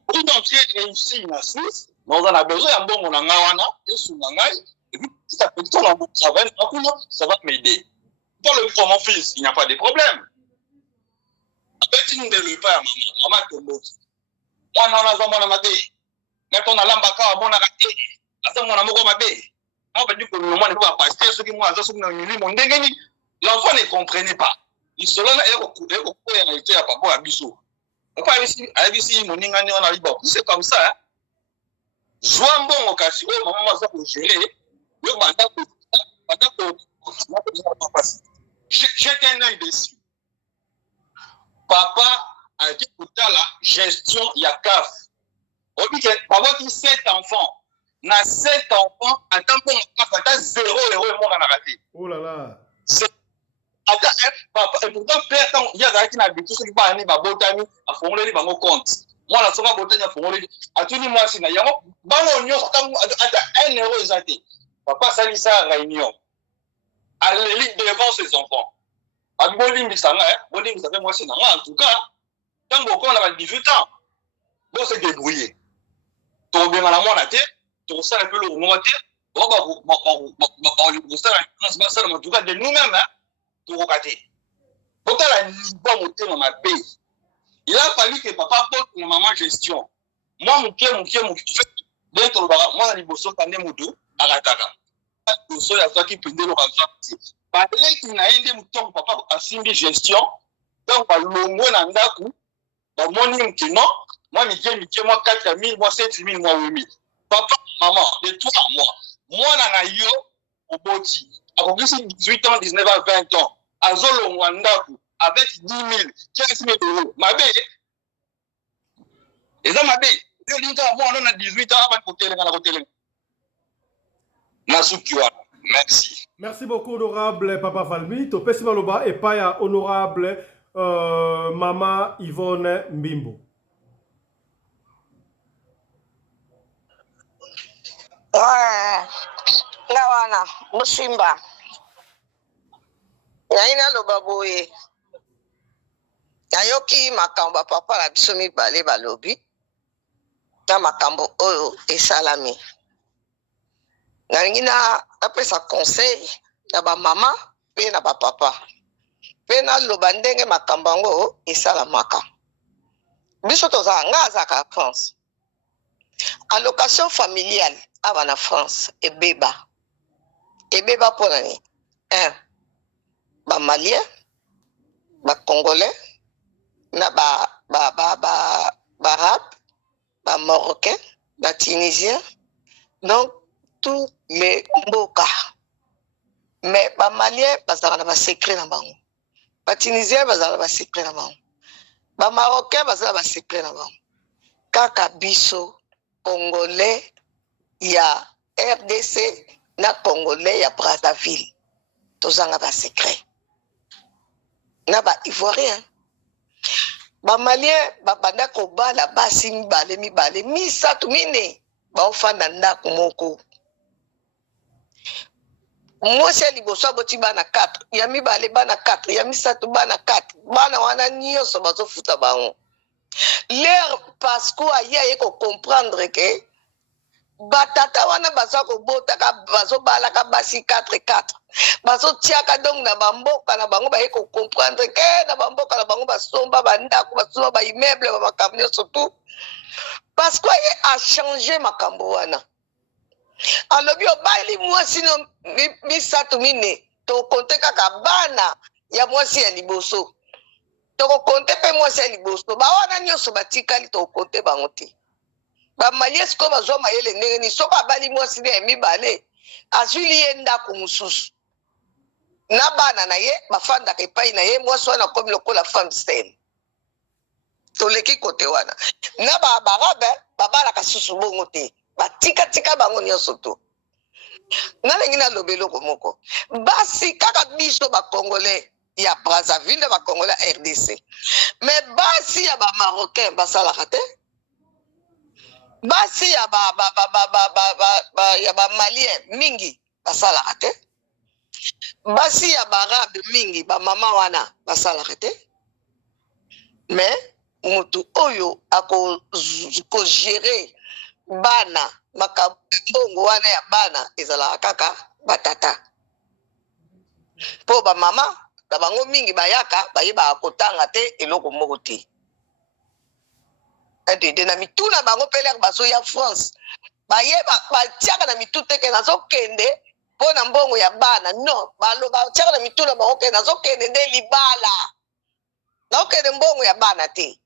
pour entier réussir en Suisse, on a besoin d'un bon monangawana et sous nangai. Et puis, si ça peut être dans le travail, ça va m'aider. Pour mon fils, il n'y a pas de problème. Avec une de le père, maman, que l'autre. Moi, non, non, non, mais on a l'ambaka, mon araté, à mon amour, ma baie. On va dire que le moment ne va pas passer, ce qui moi, ce qui mon dégâts. L'enfant ne comprenait pas. Il se l'a et on a été à Papa Abisso. On peut ici, mon ingénieur, on a dit, bon, c'est comme ça. Jouant bon au caché, maman, ça pour gérer. Le mandat jetez un œil dessus. Papa a dit pour la gestion, il y a CAF. On dit que papa qui 7 enfants, na 7 enfants, en tant que papa, 0 € et moi on a raté. Oh là là. Papa, et pourtant, père, il y a qui n'a tout ce qui va aller, botani, à formuler les compte. Moi, la somme botani à formuler, à tout le monde, c'est n'a pas, on y a 1 € exacté. Papa, ça dit ça réunion. À l'élite devant ses enfants. À Bolim, ça fait moi, c'est en tout cas, tant qu'on a 18 ans, bon, c'est débrouillé. Tu as bien à la monnaie, tu as un peu le monnaie, en tout cas, de nous-mêmes, tu as raté. Pourquoi la niveau monter dans ma pays? Il a fallu que papa porte une maman gestion. Moi, mon pied, dentro moi, on a dit, bosso, t'en es moudou, à Rataka. Bosso, il y a ça qui peut dire, par là, il y a un des papa a signé gestion. Donc, par le mot, nandaku, dans mon nom qui non, moi, moi, 4 000, moi, 7 000, moi, 8 000. Papa, maman, de toi à moi. Moi, nana yo, au boti. Après 18 ans, 19 ans, 20 ans. À Zolo, Wandaku, avec 10 000, 15 000 euros. Ma belle, et ça, ma belle, moi, on a 18 ans avant de côté. Merci. Merci beaucoup, honorable Papa Falmi. To pesi maloba et pas ya honorable Maman Yvonne Mbimbo. Lawana, Musimba. Yaina loba boye. Yayoki makamba papa la biso mibale balobi. Na makambo oyo esalami. Nalingi na apesa conseil na ba mama pe na ba papa. Pe na loba ndenge makambo ngo esalamaka. Biso toza ngazaka France. Allocation familiale aba na France ebeba. Ebeba pona ni. 1. Ba Malien, ba Congolais, na ba Arabes, ba Marocains, ba Tunisiens. Donc tous les mboka. Mais ba Maliens bazala na ba secret na bango. Ba Tunisiens bazala ba secret na bango. Ba Marocains bazala ba secret na bango. Kaka biso Congolais ya RDC na Congolais ya Brazzaville. Tozanga ba secret. Na ba Ivoirien. Ba Malien ba banda ko bala basi mibale misatu mine ba ofanda ndako moko. mwasi ya liboso aboti bana 4 ya mibale bana 4 ya misato bana 4 bana wana nyonso bazofuta bango l'air pasco aye aye kocomprendre ke batata wana baza kobotaka bazobalaka basi 4-4 bazotiaka donc na bamboka na bango baye kocomprendre ke na bamboka na bango basomba bandako basomba baimmeuble bamakambo nyonso tu parce que aye achange makambo wana alobi obali mwasi no misato mine tokonte kaka bana ya mwasi ya liboso tokokonte mpe mwasi ya liboso bawana nyonso batikali tokokonte bango te bamalie sikoyo bazwa mayele ndenge nini soko abali mwasi na ya mibale azwili ye ndako mosusu na bana na ye bafandaka epai na ye mwasi wana akomi lokola femme saine toleki kote wana na barabe babalaka susu bongo te batika bango nyonso to nalengi naloba eloko moko basi kaka biso bakongolais ya Brazzaville na bakongolais ya RDC mais basi ya bamarocain basalaka te basi ya bamalien mingi basalaka te basi ya barabe mingi bamama wana basalaka te mais mutu oyo akozgere bana makabongo wana ya bana ezalaka kaka batata mpo bamama na bango mingi bayaka bayebaka kotanga te eloko moko te adede na mitu na bango mpe lere bazoya France bayeba batiaka na mitu teke nazokende mpo na mbongo ya bana non baloba batiaka na mitu na bango ke nazokende nde libala nazokende mbongo ya bana te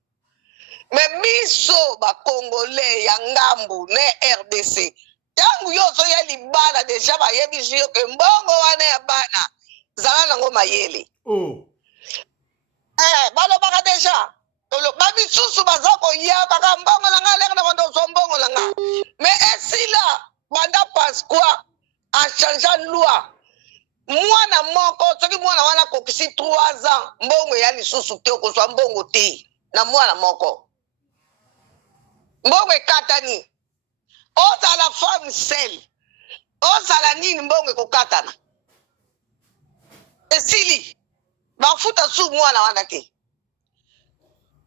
me biso bakongolais ya ngambu na RDC ntango yo ozoya libala deja bayebisi yo ke mbongo wana ya bana zala nango mayele balobaka deja bamisusu baza koya kaka mbongo na nga lere na banda ozwa mbongo na nga me esila banda pasqua achange loi mwana moko soki mwana wana kokisi 3 ans mbongo ya lisusu te okozwa mbongo te na mwana moko mbongo ekatani ozala femme sel ozala nini mbongo ekokatana esili bafuta su mwana wana te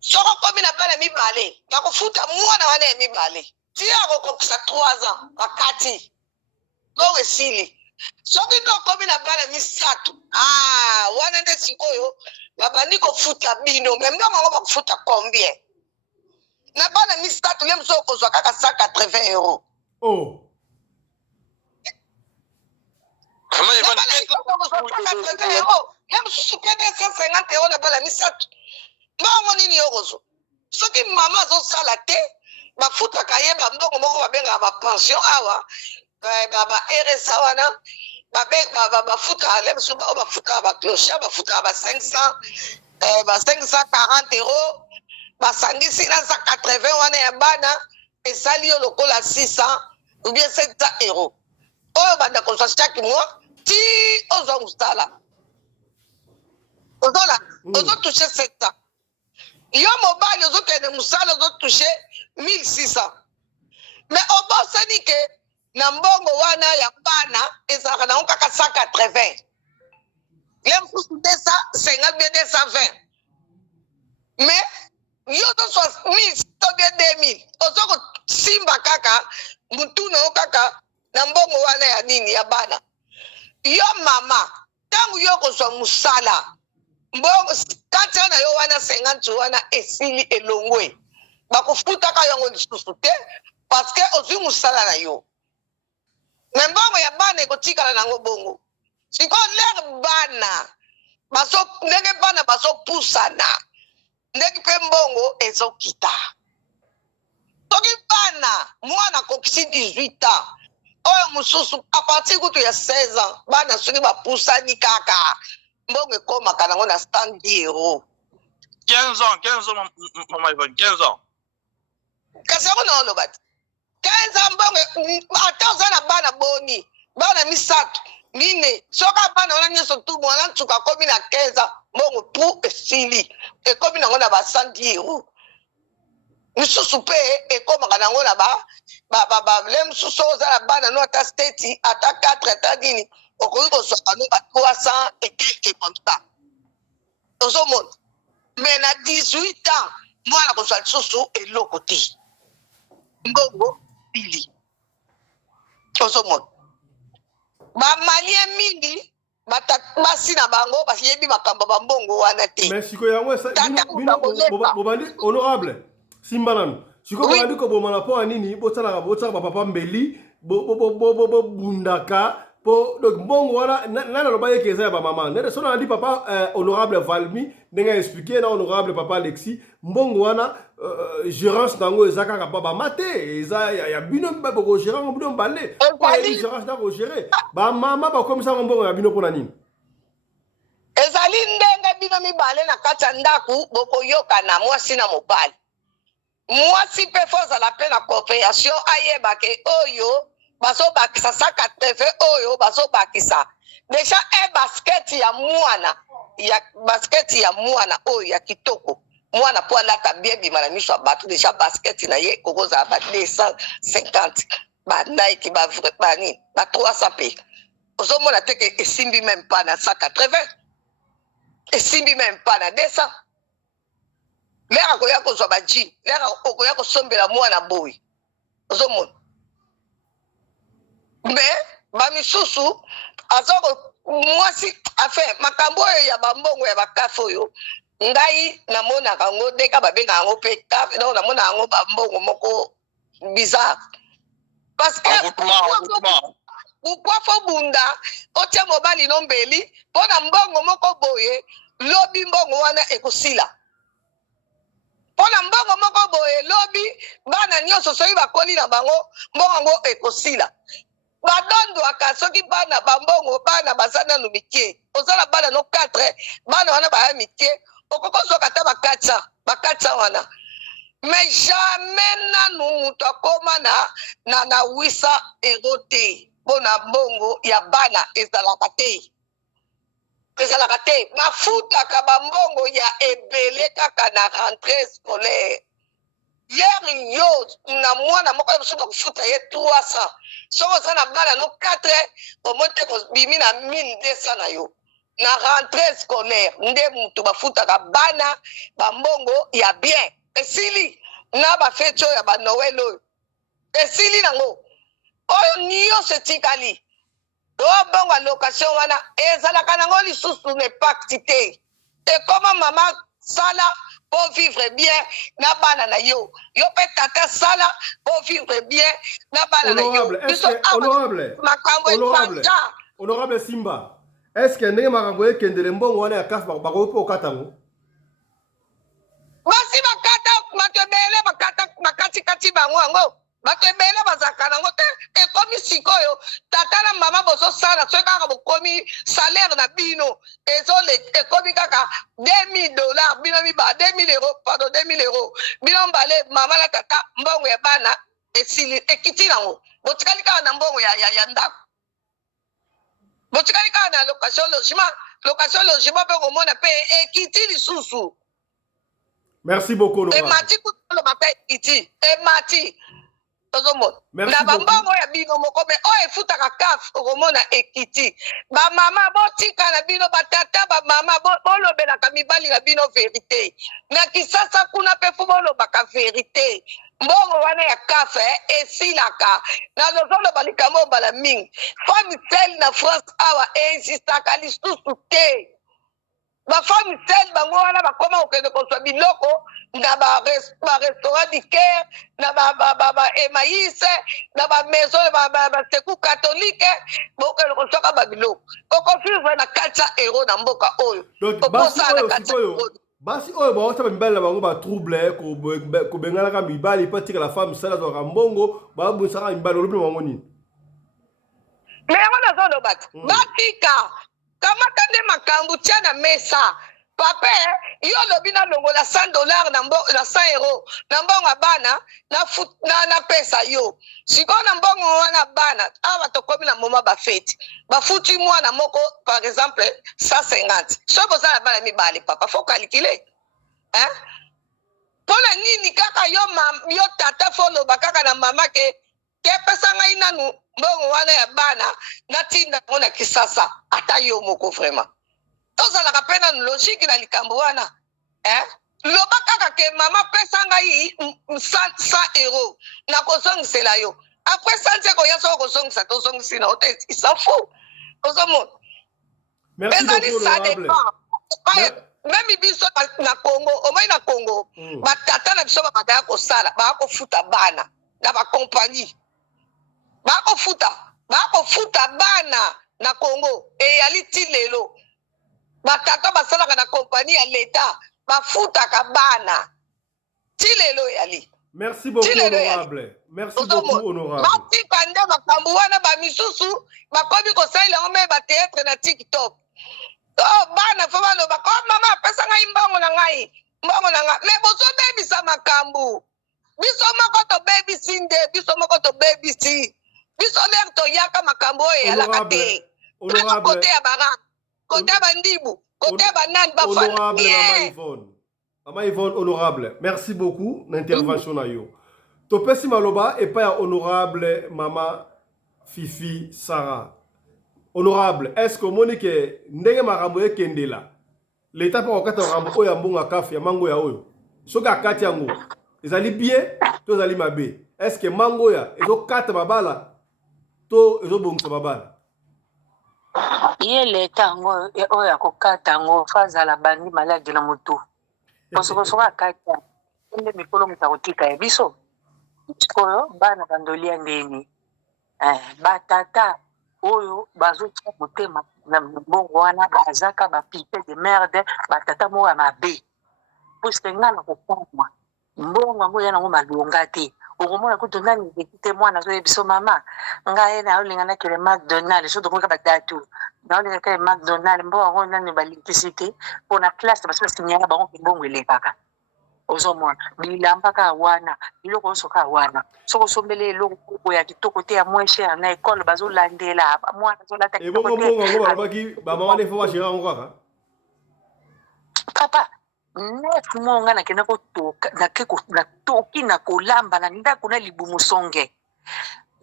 soko komi na bana mibale bakofuta mwana wana ya mibale ti akokokisa 3 ans bakati mbongo esili soki tokomi na bana misato wana nde sikoyo babandi kofuta bino me mbongo yango bakofuta combien na bana misato le mosusu okozwa kaka 180 euros le mosusu pe 250 euros na bana misato mbongo nini okozwa soki mama azosala te bafutaka ye bambongo moko babengaka bapension awa ba-RSA wana bafutaka le mosusu bao bafutaka baclocha bafutaka ba 540 euros basangisi na 180 wana ya bana esali yo lokola 600 ou bien 700 euros oyo banda kozwa chaque mois ti ozwa mosala ozotouche 700 yo mobali ozokende mosala ozotouche 1600 mais obosani ke na mbongo wana ya bana ezalaka nango kaka 180 le mosusu 250 bien 220 mais yo tozwa 1000 to bien 2000 ozokosimba kaka mutu na yo kaka na mbongo wana ya nini ya bana yo mama ntango yo kozwa mosala mbongo kati na yo wana 50 wana esili elongwe bakofutaka yango lisusu te parce que ozwi mosala na yo me mbongo ya bana ekotikala nango bongo sikoyo lere bana ndenge bana bazopusana ndenge mpe mbongo ezokita soki bana mwana kokisi 18 ans oyo mosusu apartir kutu ya 16 ans bana soki bapusani kaka mbongo ekomaka nango na 110 euros 15 ans mama Yvonne 15 ans kasi yango na oloba te 15 ans mbongo ata oza na bana boni bana misato mine soki bana wana nyonso tu mwana ntuka akomi na 15 ans mbongo pu esili ekomi nango na ba 110 euros misusu mpe ekomaka nango na le mosusu oza na bana no ata steti ata 4 ata nini okoki kozwaka no ba 300 et quelques comme ça ozomona mais na 18 ans mwana kozwa lisusu eloko te mbongo pili ozomona bamalien mingi basi na bango bayebi makambo bambongo wana te mais siko yango bobandi honorable simba nanu siko bobandi kobomana mpo ya nini bosalaka bapapa mbeli bobundaka po donc mbongo wana nana aloba yeke eza ya bamama nede so nalandi papa honorable Valmy ndenge aexplike na honorable papa Alexis mbongo wana gérance nango eza kaka mpa bama te eza ya bino bokogéranga bino mbale gérance na kogére bamama bakomisango mbongo ya bino mpona nini ezali ndenge bino mibale na kati ya ndako bokoyokana mwasi na mobali mwasi mpe fo ozala mpe na coopération ayebake oyo bazobakisa 180 oyo bazobakisa deja basketi ya mwana oyo ya kitoko mwana po alata bien bima na miso ya bato deja basketi na ye kokozala ba 250 banaiki banini ba 300 mpe ozomona teke esimbi meme mpa na 180 esimbi meme mpa na 200 lera akoya kozwa baji lera okoya kosombela mwana boyi ozomona mais bamisusu azoko mwasi afe makambo oyo ya bambongo ya bakafe oyo ngai namonaka yango ndeka babengaka yango mpe kafe donc namona yango bambongo moko bizarre parce que pourquoi fo bunda otia mobali no mbeli mpo na mbongo moko boye lobi mbongo wana ekosila mpo na mbongo moko boye lobi bana nyonso soki bakoli na bango mbongo yango ekosila badondwaka soki bana bambongo bana baza nanu mikie ozala bana no 4 bana wana baya mikie okokozwaka ata bakatsa wana mais jamais nanu moto akoma na 800 euro te mpo na mbongo ya bana ezalaka te bafutaka bambongo ya ebele kaka na rentrée scolaire yeri yo na mwana moko ya mosusu bakofuta ye 300 soko oza na bana no 4 omonte kobimi na 1200 na yo na rentrée scolaire nde mutu bafutaka bana bambongo ya bien esili na bafeti oyo ya banoel oyo esili nango oyo nyonso etikali obongo ya location wana ezalaka nango lisusu ne pacte te ekoma mama sala pour vivre bien na bana na yo pe tata sala pour vivre bien na bana na yo honorable Simba est-ce que ndenge makambo ekendele mbongo wana ya kafe bakoki mpo okatango basi bakata bato ebele bakatikati bango yango bato ebele bazalaka nango te ekomi sikoyo tata na mama bozosala soki kaka bokomi salaire na bino ekomi kaka $2000 bino mibala 2000 euros pardon 2000 euros bino mbale mama na tata mbongo ya bana esili ekiti nango botikali kaka na mbongo ya ndako botikali kaka na location logement mpe komona mpe ekiti lisusu. Merci beaucoup. Emati kutoloba mpe ekiti emati na bambongo ya bino moko me oyo efutaka kafe okomona ekiti bamama botika na bino batata bamama bolobelaka mibali na bino verité na kisasa kuna mpe fu bolobaka verité mbongo wana ya kafe esilaka nazozoloba likambo mbala mingi femme sel na France awa einsistaka lisusu te bafemme sel bango wana bakoma kokende kozwa biloko na barestaurant du Caire na Emmaüs na bamaison baseku catholique bokende kozwaka babiloko okofivre na 400 euro na mboka oyo okosala na 400 euro basi oyo baosala mibali na bango batrouble kobenganaka mibali mpo atikala femme sel azwaka mbongo babunisaka mibali olobi na bango nini me yango nazoloba te batika kamata nde makambo tia na mesa papa yo lobi na longola $100 na $100 euro na mbongo ya bana na pesa yo sikoyo na mbongo wana bana awa tokomi na moma bafeti bafuti mwana moko par exemple 150 so boza na bana mibale papa fo kalikile mpona nini kaka yo tata fo loba kaka na mama ke pesa ngai nanu mbongo wana ya bana natinda ngo na kisasa ata yo moko vraiment tozalaka mpe nanu logique na likambo wana loba kaka ke mama pesa ngai 100 euros nakozongisela yo après ça ntie koya soko kozongisa tozongisi na ote s'en fout ozomona ezali ça dépend même biso na Congo omoi na Congo batata na biso bakataya kosala bakofuta bana na bakompagnie bakofuta bana na Congo eyali ti lelo batata basalaka na kompagnie ya leta bafutaka bana ti lelo eyali. Merci beaucoup honorable. Merci beaucoup honorable. batika nde makambo wana bamisusu bakomi kosalela ngo me bateatre na TikTok. Bana fo baloba ko mama apesa ngai mbongo na ngai me bozobebisa makambo biso moko tobebisi nde biso moko tobebisi biso lere toyaka makambo oyo eyalaka te kote ya bara kote ya bandibu kote ya banani bafana. Mama Yvonne, honorable, merci beaucoup d'intervention na yo. Topesi maloba et pas honorable Mama Fifi Sarah. Honorable, est-ce que Monique ndenge makambo ekendela? L'état pour okata makambo oyo mbonga kafu ya mango ya oyo. Soka kati yango. Ezali bien, to ezali mabe. Est-ce que mango ya ezokata babala to ezobongisa babala? Ye l'état ngo oyo akokata ngo fazala bandi maladi na moto. Soka kati ende mikolo mutakotika ya biso. Koyo bana bandolia ndeni. Batata oyo bazotia motema na mbongo wana bazaka bapipe de merde batata mo ya mabe puisque nga na kopamwa mbongo yango ya nango malonga te okomona kutu nani ekite mwana azoyebiso mama ngai na olinga na kele McDonald so tokoka batatu na olinga kele McDonald mbongo yango nani balikisite mpona classe baso basinyanga bango mbongo elekaka ozomona bilamba ka wana biloko osoka wana soko sombele eloko ya kitoko te ya moins cher na école bazolandela mwana azolata kitoko te ebongo balobaki bamama nefo bashira ngo kaka papa nefu monga nakenda kotoka natoki na kolamba na ndako na libumu songe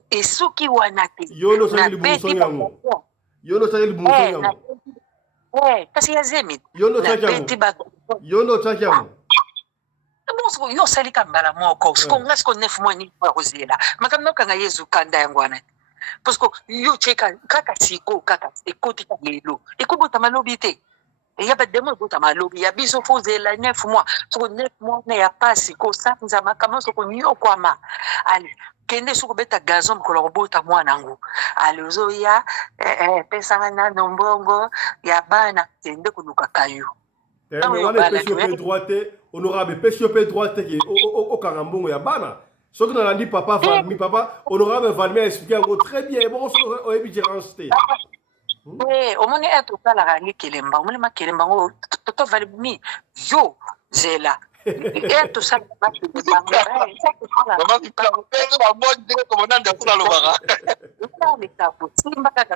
esuki wana te yono songe libumu songe yango yono songe libumu songe yango kasi ya zemi yono tsaki yango bonso yo salika mbala moko siko ngasiko nefu mwani kwa kozela makamno kanga Yesu kanda yangu wana parce que yo cheka kaka siko kaka ekoti ka lelo ekobota malobi te ya ba demo bota malobi ya biso fozela nefu mwa siko nefu mwa na ya pasi ko sanza makamno siko nyo kwama ali kende soko beta gazon ko lobota mwana ngo ali ozoya pesa na nombongo ya bana kende kuluka kayo honorable pesio droite qui au Kangambongo ya bana ce que n'a dit papa Valmi papa honorable Valmi a expliqué encore très bien bon on est bien racheté au moins être pas la rali kelemba on ma kelemba ngo toto Valmi yo zela et tout ça pas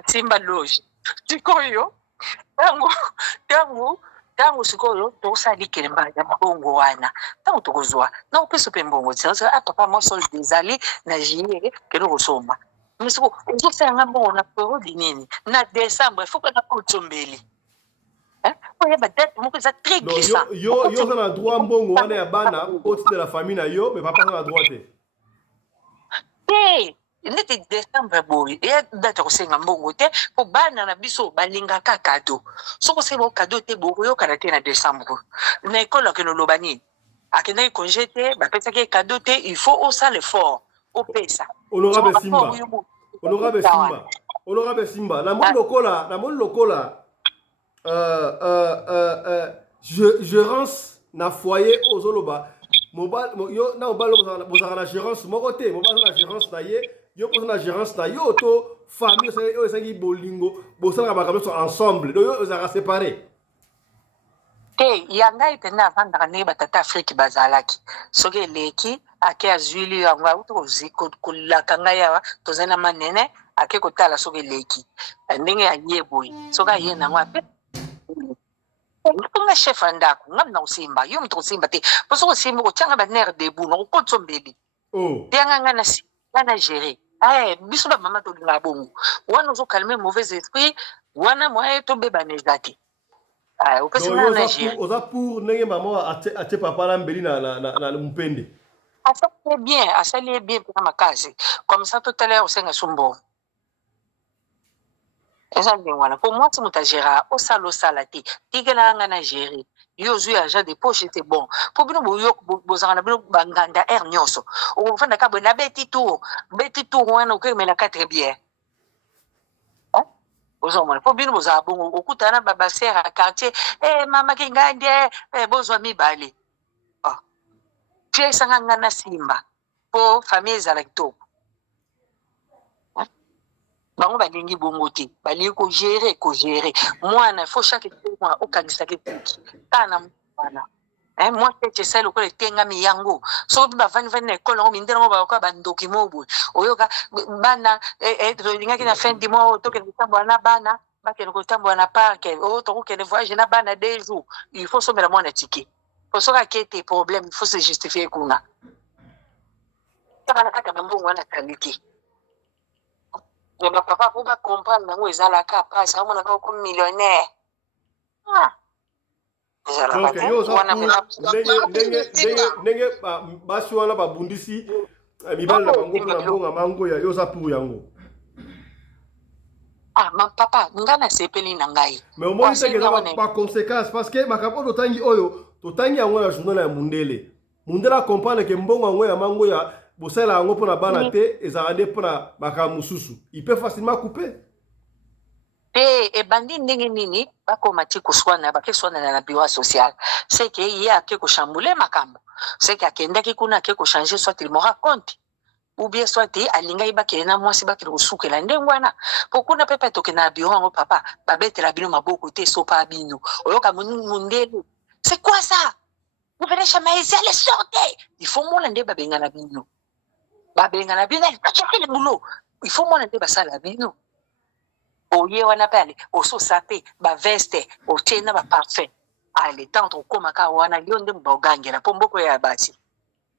simba loge tikoyo tango sikoyo tosali kelemba ya mbongo wana tango tokozwa na upeso pe mbongo tsa papa mo sol desali na jier keno kosoma misiko uzofanga mbongo na periode nini na décembre il faut que na kotsombeli oya ba date moko za très glissant yo na droit mbongo wana ya bana au titre de la famille na yo mais papa na droit te neti décembre boy et date ko senga mbongo te po bana na biso balinga ka cadeau soko se bo cadeau te bo yo kana te na décembre na école ke no lobani akena congé te ba pesa ke cadeau te il faut au ça l'effort au pesa honorable Simba na mon lokola gérance na foyer ozoloba mobile yo na mobile bozaka na gérance moko te mobile na gérance na ye yo pose na gérance na yo to famille oyo esengi bolingo bosalaka makambo nyonso ensemble donc yo ozalaka séparé te yanga etende avandaka ndenge batata afrique bazalaki soki eleki ake azwili yango auti kolaka ngai awa tozali na manene ake kotala soki eleki ndenge aye boye soki aye nango ape nga chef andako nga na kosimba yo moto kosimba te po soki osimbi kotyanga banere debu na kokotsombeli te yanga nga na gérer biso ba mama tolinga bongo wana ozo calmer mauvais esprit wana moye tobeba nezaki opesi Donc nga na gérer oza pour ndenge mama atie papa na mbeli na mpende asali bien mpena makasi comme ça totala osenga sumbo eza ndenge wana po mwasi moto agéra osala te tikela nga na gérer yo ozwi agent de poche te bon po bino bozanga na bino banganda air nyonso okofanda ka boye nabeti tour wana okemelaka très bien ozomona po bino bozala bongo okutana na baser ya quartier mama kingai nde bozwa mibale tie esanga nga na simba po famille ezala kitoko bango balingi bongo te balingi kogere mwana fo chaque mois okangisaki kuki kana mwana moi tete esali lokola etengami yango soki mpe bavandivandi na ekole yango mindele yango bakoka bandoki mo boye oyoka bana tolingaki na fin du mois tokende kotambola na bana bakende kotambola na parke tokokende voyage na bana 2 jours il faut somela mwana tike po soki akete problème il faut se justifier kuna bana kaka bambongo wana kalite bapapa po bacomprendre nango ezalaka pasi amonaka oko millionnaire donc yo oza ndenge basi wana babundisi mibali na bango mpona mbongo mangoya yo oza pour yango papa nga nasepeli na ngai mais omoni teke eza baconséquence parce que makambo oyo totangi yango na journal ya mundele acomprendre ke mbongo yango ya mangoya bosala yango mpona bana te ezala nde mpona makambo mosusu il peut facilement couper ebandi ndenge nini bakoma ti koswana bakeswanana na bureau social seke ye ake koshambule makambo seke akendaki kuna ake kochange soit il mora compte ou bien soit alingaki bakende na mwasi bakende kosukela ndenge wana po kuna mpe tokende na bureau yango papa babetela bino maboko te sopa bino oyoka mundele c'est quoi ça vous venez chamaise allez sortez il faut mona nde babengana bino il le boulot il faut mona nde basala bino oye wana pale ososa pe baveste otie na baparfum ale tant okomaka wana yo nde mbogangela po mboko ya basi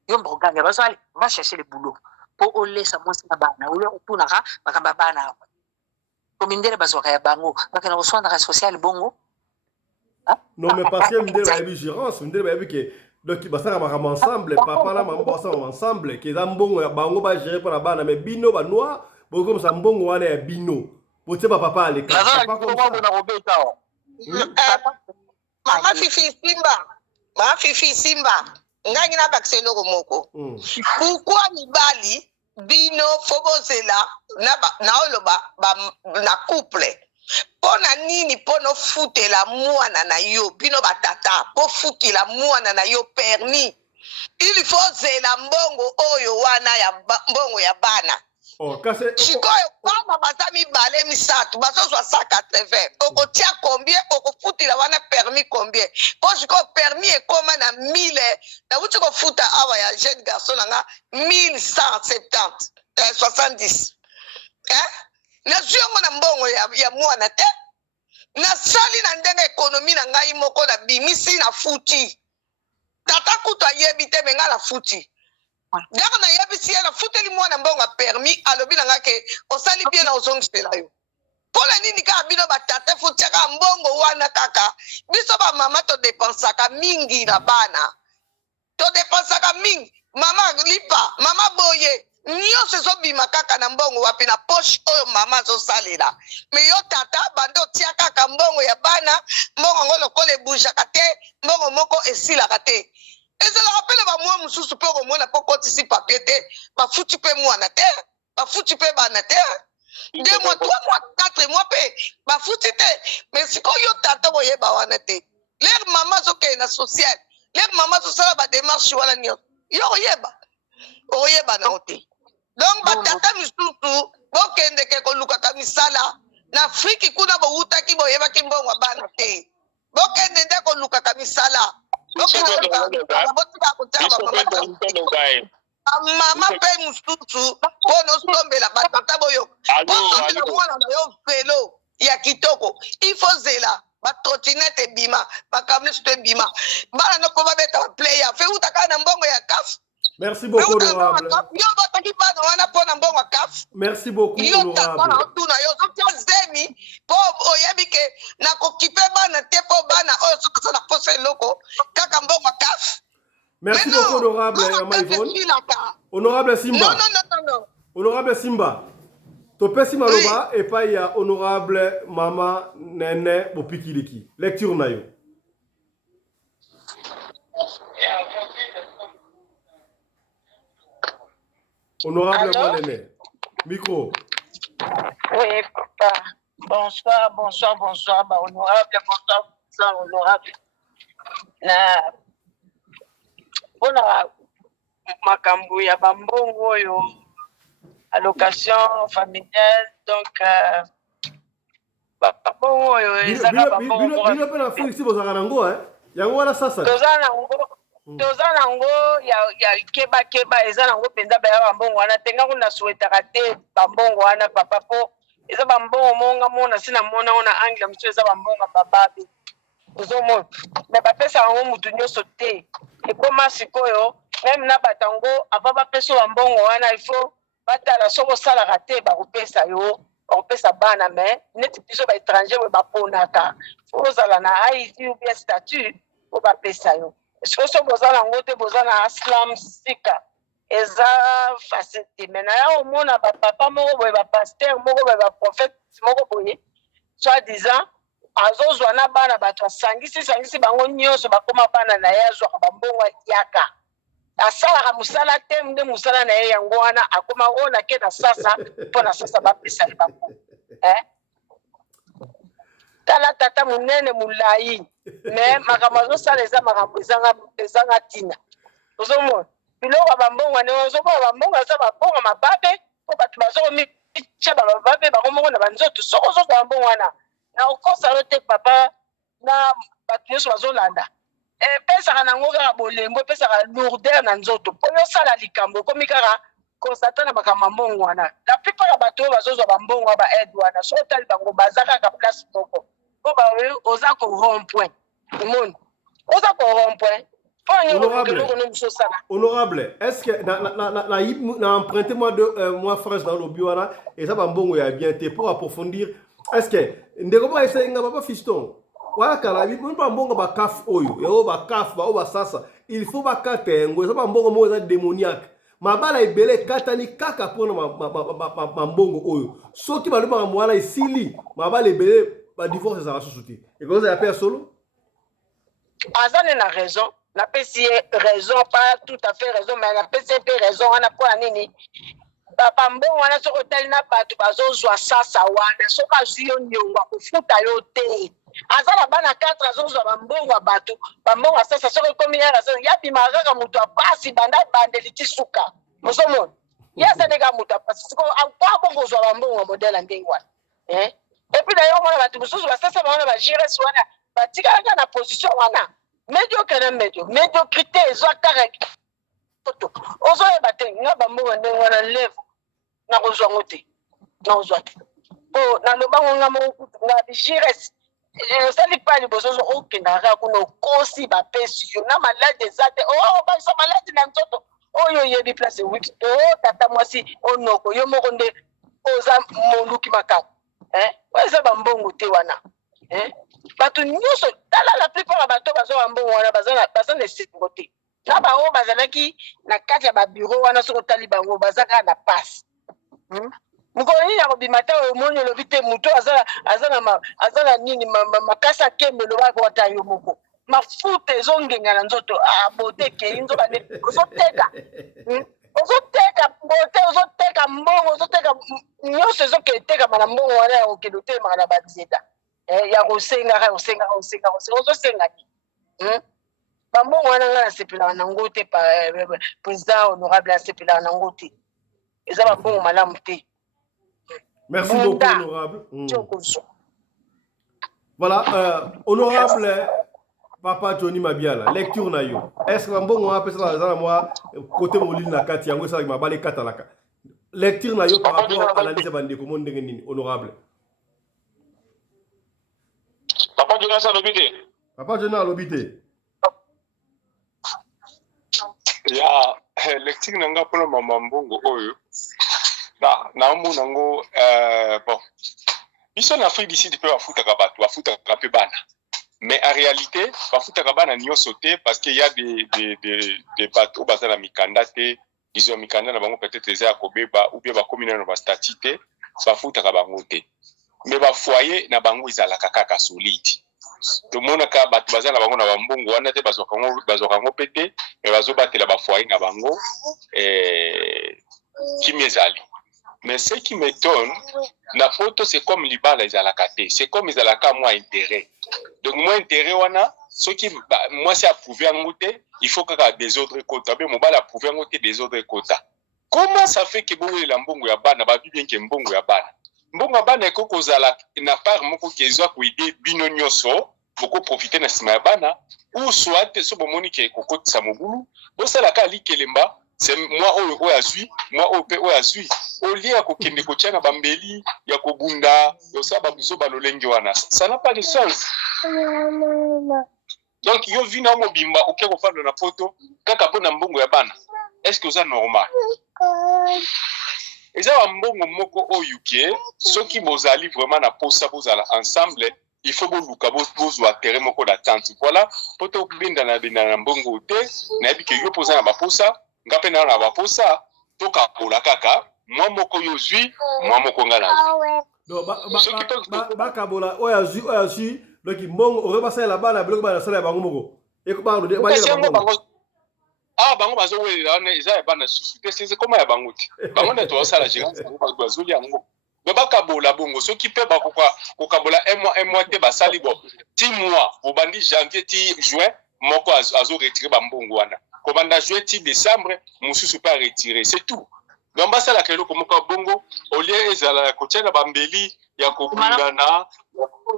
yo mbogangela baso ale va chercher le boulot po olesa mwasi na bana oyo otunaka makamba bana komindele bazwaka ya bango bakena koswandaka social bongo non mais parce que mindele bayebi gérance mindele bayebi ke donc basaka makambo ensemble papa na mama basaka ensemble ke eza mbongo ya bango bagere mpona bana mais bino banoir bokomisa mbongo wana ya bino botie bapapa aleka mama fifi simba ngai na bakisa eloko moko pourquoi mibali bino fo bozela na oloba na couple mpona nini mpona ofutela mwana na yo bino batata mpo futela mwana na yo permis il faut zela mbongo oyo wana ya mbongo ya bana sikoyo bana baza mibale misato bazozwa 180 okotia combien okofutela wana permis combien mpo sikoyo permis ekoma na 1000 nauti kofuta awa ya jeune garçon nanga 1170 nazwi yango na mbongo ya mwana te nasali na ndenge ekonomi na ngai moko na bimisi na futi tata kutu ayebi te me ngai na futi ndako nayebisi ye nafuteli mwana mbongo ya permis alobi na ngai ke osali bien na ozongisela yo mpona nini kaka bino batata futiaka mbongo wana kaka biso bamama todepensaka mingi na bana todepensaka mingi mama lipa mama boye nyonso ezobima kaka na mbongo wapi na poche oyo mama azosalela me yo tata bande otia kaka mbongo ya bana mbongo yango lokola ebujaka te mbongo moko esilaka te ezalaka mpe na bamwa mosusu mpe okomona mpo kotisi papie te bafuti mpe mwana te bafuti mpe bana te 2 mois 3 mois 4 mois mpe bafuti te me sikoyo yo tata boyeba wana te lere mama azokende na social lere mama azosala bademarshe wana nyonso yo oyeba nango te donc batata misusu bokendeke kolukaka misala na afriki kuna bowutaki boyebaki mbongo bana te bokende nde kolukaka misala mama mpe mosusu mpona osombela batata boyo osombela mwana na yo velo ya kitoko ifo zela batrotinete ebima bakamlisto ebima bana noko babeta baplayer fe utaka na mbongo ya kafu merci beaucoup honorable yo bataki bana wana mpona mbongo ya kafu Merci beaucoup, Yo tata na honorable. otuna yo zotia zemi po oyebi ke na kokipe bana te po bana oyo sokosa na posa eloko kaka mbongo kaf. Merci Mais non, beaucoup, honorable mbongo Mama kaf Yvonne. esilaka. Honorable Non, Simba. non, non, non, non. Honorable Simba. Topesi maloba et pas ya honorable Mama Nene Bopikiliki. Lecture na yo. Honorable Allô? Mama Nene. Micro. Oui, papa. Bonsoir, bonsoir, bonsoir, bah, honorable, bonsoir, bonsoir, honorable. Na mpona makambo ya bambongo oyo allocation familiale donc bambongo oyo ezaka bambongo Bino pe na Afrique si bozaka nango yango wana sasa. toza nango ya kebakeba eza nango mpenza baya bambongo wana te ngango na souhaitaka te bambongo wana papa po eza bambongo monga mona si namona ngo na angle mosusu eza bambongo bababe ozomona me bapesaka yango mutu nyonso te ekoma sikoyo meme na bato yango ava bapesa bambongo wana ifo batala soki osalaka te bakopesa yo bakopesa bana me neti biso baétranger oyo baponaka fo ozala na haïti ou bien statut po bapesa yo soki so boza nango te boza na aslam sika eza facile te me na ya omona bapapa moko boye bapaster moko boye baprofete moko boye soit disant azozwa na bana bato asangisi bango nyonso bakoma bana na ye azwaka bambongo yaka asalaka mosala te nde mosala na ye yango wana akoma oyo nake na sasa mpo na sasa bapesa ye bango tala tata monene molai me makambo azosala eza makambo ezanga ntina ozomona biloko ya bambongo ane ozomona bambongo aza bambongo mababe mpo bato bazokomitya bababe bango moko na banzoto soko ozozwa bambongo wana na okosa yo te papa na bato nyonso bazolanda epesaka nango kaka bolembo epesaka lourdeur na nzoto mpo yosala likambo ekomi kaka konstate na makambo ya mbongo wana la plupart ya bato oyo bazozwa bambongo ya baede wana so otali bango baza kaka place moko mpo bawe oza korompoint omoni oza korompoint mpo anyokokeloko no mosu osala Honorable, est-ce que na emprunté moi phrase dans le wana et ça bambongo ya bien te pour approfondir est-ce que ndeko ba essayer nga papa fiston wala kala bi mpa mbongo ba kaf oyo yo ba kaf ba o ba sasa il faut ba katengo ça bambongo mo za démoniaque mabala ebele katani kaka pona mbongo oyo soki ba loba mwana isili mabala ebele ba divorce za sosouti et comment ça appelle solo azane na raison napesi ye raison pas tout à fait raison mais napesi ye mpe raison wana mpo na nini bambongo wana soki otali na bato bazozwa sasa wana soki azwi yo niongo akofuta yo te aza na bana 4 azozwa bambongo ya bato bambongo ya sasa soki ekomi yaka sasa yabimaka kaka moto apasi banda bandeli ti suka ozomona ye aza nde kaka moto apasi siko akwa bongo ozwa bambongo ya modele ya ndenge wana epuis na yo omona bato mosusu basasa bango na bagires wana batikalaka na position wana médiocre na médiocrité ezwa kaka ozoyeba te nga bambongo ndenge wana leve nakozwa ngo te nakozwa te mpo nalobango nga moko na bigires osali pa liboso okendaka kaka kuna okosi bapesi yo na maladi eza te obakisa maladi na nzoto oyo oyebi place ewiki tata mwasi onoko yo moko nde oza moluki makako oyo eza bambongo te wana bato nyonso tala la plupart ya bato bazwa bambongo wana baza na esengo te na bango bazalaki na kati ya babiro wana soki otali bango baza kaka na pasi mokolo nini akobima te omoni olobi te moto aza na nini makasi akembe elobaka wata yo moko mafuta ezongenga na nzoto bote ekei nzoka nde ozoteka bote ozoteka mbongo ozoteka nyonso ezoke etekama na mbongo wana ya kokende otelemaka na banzeta ya kosengaka ozosengaki bambongo wana nga nasepelaka nango te président honorable asepelaka nango te eza bambongo malamu te. Merci beaucoup, honorable. Voilà, honorable Papa Johnny Mabiala, lecture na yo. Est-ce que bambongo a pesa la moi côté molil na kati yango ça ma balé katalaka. Lecture na yo par rapport à l'analyse bande comment ndenge nini honorable. Papa Johnny ça lobité. Papa Johnny a lobité. Ya lecture nanga pour mama mbongo oyo. na monango bon biso na Afrique du Sud peut afutaka bato afutaka pe bana mais en réalité bafutaka bana nyonso te parce qu'il y a des bateaux basés na mikanda te disons mikanda na bango peut-être eza kobeba ou bien bakomi na ba statut te bafutaka bango te mais ba foyer na bango ezalaka kaka solide tomonaka bato baza na bango na bambongo wana te bazokango pe te mais bazobatela ba foyer na bango kimi ezali. Mais ce qui m'étonne, la photo c'est comme libala ezalakate, c'est comme ezalaka moins intérêt. Donc moins intérêt wana, ce qui moi c'est approuvé en côté, il faut que des autres quotas, mais mon bal approuvé en côté des autres quotas. Comment ça fait que bongo la mbongo ya bana ba bien que mbongo ya bana. Mbongo ya bana ko kozala na part moko kezwa ko aider bino nyoso, beaucoup profiter na sima ya bana ou soit so bomoni ke kokotisa mobulu, bo sala ka likelemba. C'est moi au azui, moi au azui. Au lieu à kokende kochana bambeli, ya kobunda, yo sa babuzo balolengi wana. Ça n'a pas de sens. Donc yo vina mobimba oké ko fanda na photo, kaka pona mbongo ya bana. Est-ce que ça normal? Eza mbongo moko o UK, soki bozali vraiment na posa bozala ensemble, il faut boluka bozwa terrain moko d'attente. Voilà, poto binda na mbongo te, na bi ke yo posa na ba posa. Ngape na ba posa toka pola kaka moi moko yozui moi moko ngala non ba kabola oya zui donc mbongo ore ba sala bana biloko ba sala bango moko e ko ba ba bango bazo welela na eza bana susu te c'est comment ya bango ti bango na to sala gérance bango bazo lia ngo ba kabola bongo soki pe ba ko kabola un mois te ba sali bo 10 mois au bandi janvier ti juin moko azo retirer ba mbongo wana. Commandant juillet décembre, Moussou pas retiré, c'est tout. Donc ça la kelo comme bongo, au lieu ezala kotiana bambeli, ya kobundana,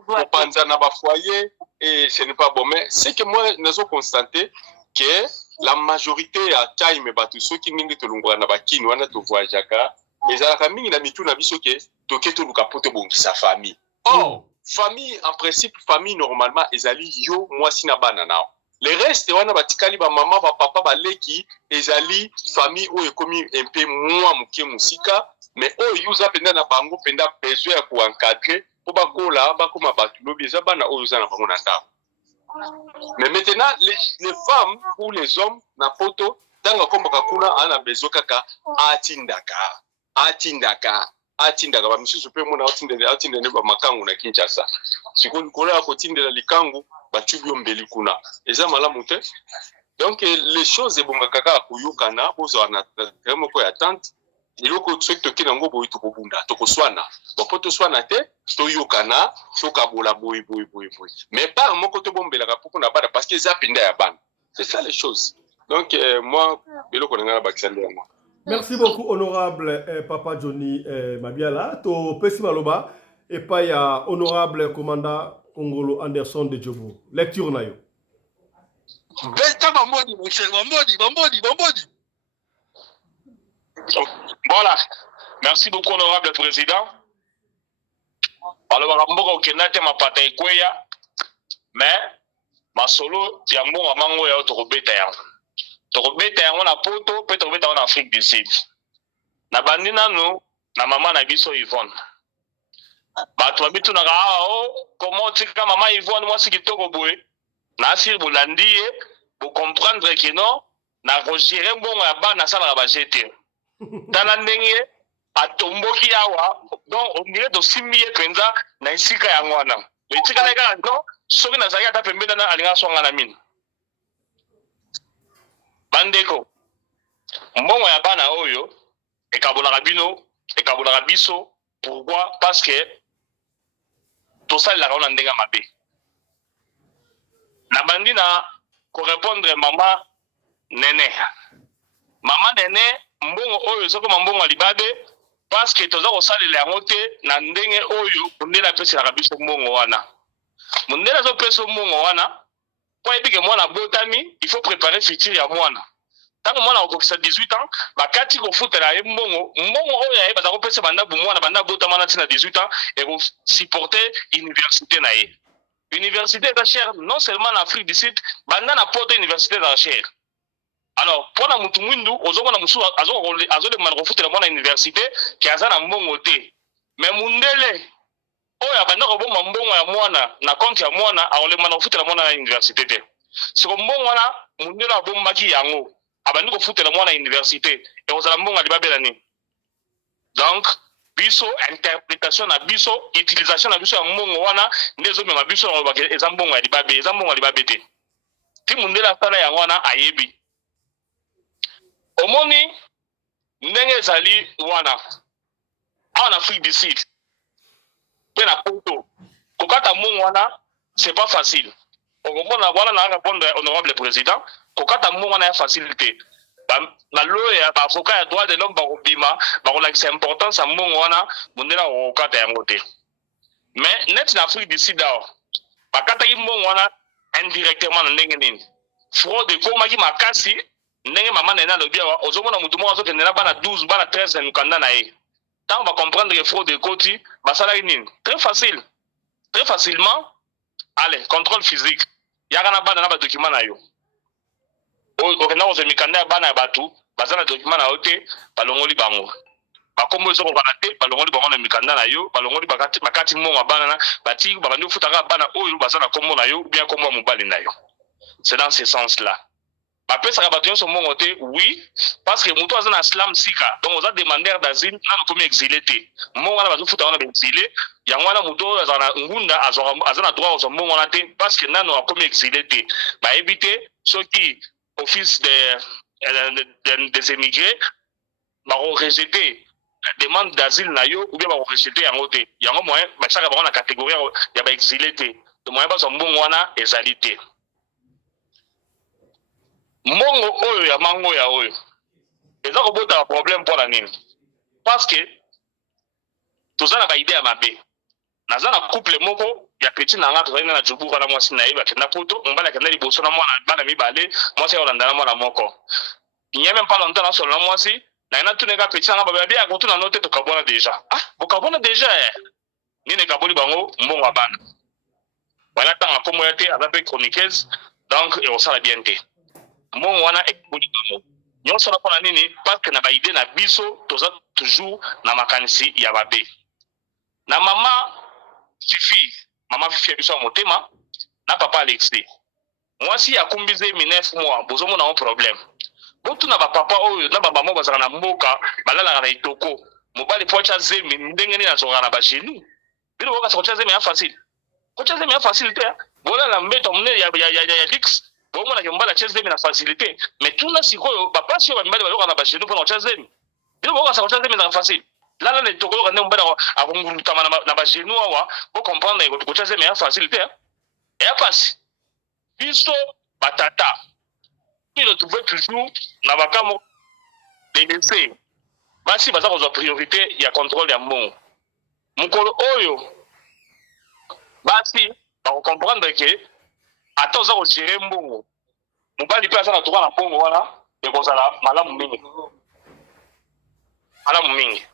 ya panzana ba foyer et ce n'est pas bon mais c'est que moi nous avons constaté que la majorité à time batu ceux qui mingi to lungwa na bakini wana to voyagaka, ezala ka mingi na mitu na biso ke toketo luka poto bongisa famille. Oh, famille en principe famille normalement ezali yo moi sina bana nao. Les restes wana batikali ba maman ba papa ba leki ezali famille o ekomi un peu moins muke musika mais o yuza penda na bango penda besoin ya ko encadrer po ba kola ba koma batu lobi eza bana o yuza na bango na ndako. Mais maintenant les femmes ou les hommes na poto tanga komba kakuna ana besoin kaka atindaka ba misusu pe mona atindele ba makangu na Kinshasa. Sikoyo kola ko tindela likangu batubio mbeli kuna eza malamu te. Donc les choses ebonga kaka kuyukana bozo na vraiment ko attente iloko soki tokina ngo boyi tokobunda tokoswana bapoto swana te toyukana tokabola boyi mais pas moko to bombelaka poko na bada parce que eza pinda ya bana. C'est ça les choses. Donc moi biloko ngana bakisande moi. Merci beaucoup honorable Papa Johnny Mabiala to pesi maloba et pas ya honorable commandant Kongolo Anderson de Djobo. Lecture na yo. Bambodi. Voilà. Merci beaucoup honorable président. Alors Ramboka okenate mapata ekweya mais masolo ya mbongo mango ya tokobeta yango. Tokobeta yango na poto pe tokobeta yango na Afrique du Sud. Na bandi nanu na mama na biso Yvonne. Bato babitu na comment tika mama Yvonne moi c'est kitoko boye. Na sir bolandiye pour comprendre que non na rogere mbongo ya bana sala ba jeter. Tala ndenge atomboki awa donc on dirait to simie penza na isika ya ngwana. Etika na kaka non soki na zaki ata pembena na alinga songa na mine. Bandeko mbongo ya bana oyo ekabolaka bino ekabolaka biso. Pourquoi? Parce que tout ça la on ndenga mabe na bandi na ko répondre maman nene mbongo oyo soko mbongo libabe parce que toza ko salela yango te na ndenge oyo ndela pesi la biso mbongo wana ndela zo pesi mbongo wana po ebike mwana botami il faut préparer futur ya mwana. Tango mwana okokisa 18 ans bakati ko futela ye mbongo oyo ye baza ko pesa banda bu mwana banda botama na tina 18 ans et ko supporter université na ye. Université est chère non seulement en Afrique du Sud, banda na poto université est chère. Alors, pour la mutumundu, ozomona musu azole mango futu la mwana université qui azana mbongo te. Mais mundele oya banda ko bomba mbongo ya mwana na compte ya mwana aole mango futu la mwana na université te. Siko mbongo wana mundele abomba ki yango abandi ko futu la mwana université et ozala mbongo alibabela ni. Donc biso interprétation na biso utilisation na biso ya mbongo wana ndezo mema biso na ba eza mbongo ya libabe eza mbongo ya libabe te. Ti mundele asala yango wana ayebi. Omoni ndenge ezali wana awa na Afrique du Sud pe na poto kokata mbongo wana c'est pas facile. Okomona wana na répondre honorable président kokata mbongo wana ya facilité. Na lawyer ba avocat ya droit de l'homme ba kobima ba kolakisa importance ya mbongo wana mundela kokata yango te. Mais net na Afrique du Sud awa bakataki mbongo wana indirectement na ndenge nini fraude ekomaki makasi ndenge mama na lobi awa ozomona mutu moko azokende na bana 12 bana 13 na mikanda na ye tant va comprendre que fraude ekoti basalaki nini très facilement allez contrôle physique yaka na bana na badocument na yo okenda kozo mikanda ya bana ya batu baza na document na yo te balongoli bango bakombo ezokokana te balongoli bango na mikanda na yo balongoli bakati mbongo bana na bati babandi ofutaka bana oyo baza na kombo na yo bien kombo ya mobali na yo. C'est dans ce sens là. Bapesa ka bato son mbongo te oui parce que mutu aza na slam sika donc oza demandeur d'asile na komi exilé te mbongo na bazo futa wana exilé yango wana mutu aza na ngunda aza na droit ozo mbongo na te parce que nano akomi exilé te ba éviter soki office des émigrés ba rejeter demande d'asile na yo ou bien ba rejeter yango te yango moyen ba saka ba na catégorie ya ba exilé te de moyen ba zo mbongo wana ezali te. Mbongo oyo ya mango ya oyo eza kobota problème pour la nini parce que tozana ba idée ya mabe naza na couple moko ya petit na nga tozali na jubu kana mwasi na ye bakenda poto mbala akenda liboso na mwana bana mibale mwasi aolanda na mwana moko il n'y a même pas longtemps na solo na mwasi na ina tuneka petit na nga babia akotuna note tokabona déjà bokabona déjà nini kaboli bango mbongo ya bana bana tanga komo ya te azape chroniqueuse donc et on sala bien te mbongo wana ekoli bango nyonso napona nini parce que na ba idée na biso toza toujours na makanisi ya babe na mama fifi ya biso ya motema na papa Alexis mwasi akumbize 9 mois bozomona un problème botu na ba papa oyo na ba mama bazala na mboka balala na itoko mobali pocha zemi ndenge nini azonga na ba genou bilo boka socha zemi ya facile kocha zemi ya facilité bola la mbeto mne ya lix bomona ke mbala cheze na facilité mais tuna sikoyo papa sio ba mbali baloko na ba genou pour kocha zemi bilo boka socha zemi na facile là les tokolo quand on mbala akunguluta na ba genou awa pour comprendre que kocha zemi ya facilité et ya passe biso batata il trouve toujours na bakamo délaissé basi baza ko priorité ya contrôle ya mbongo mukolo oyo basi ba comprendre que ata oza ko gérer mbongo mobali pe aza na toka na mbongo wana ekozala malamu mingi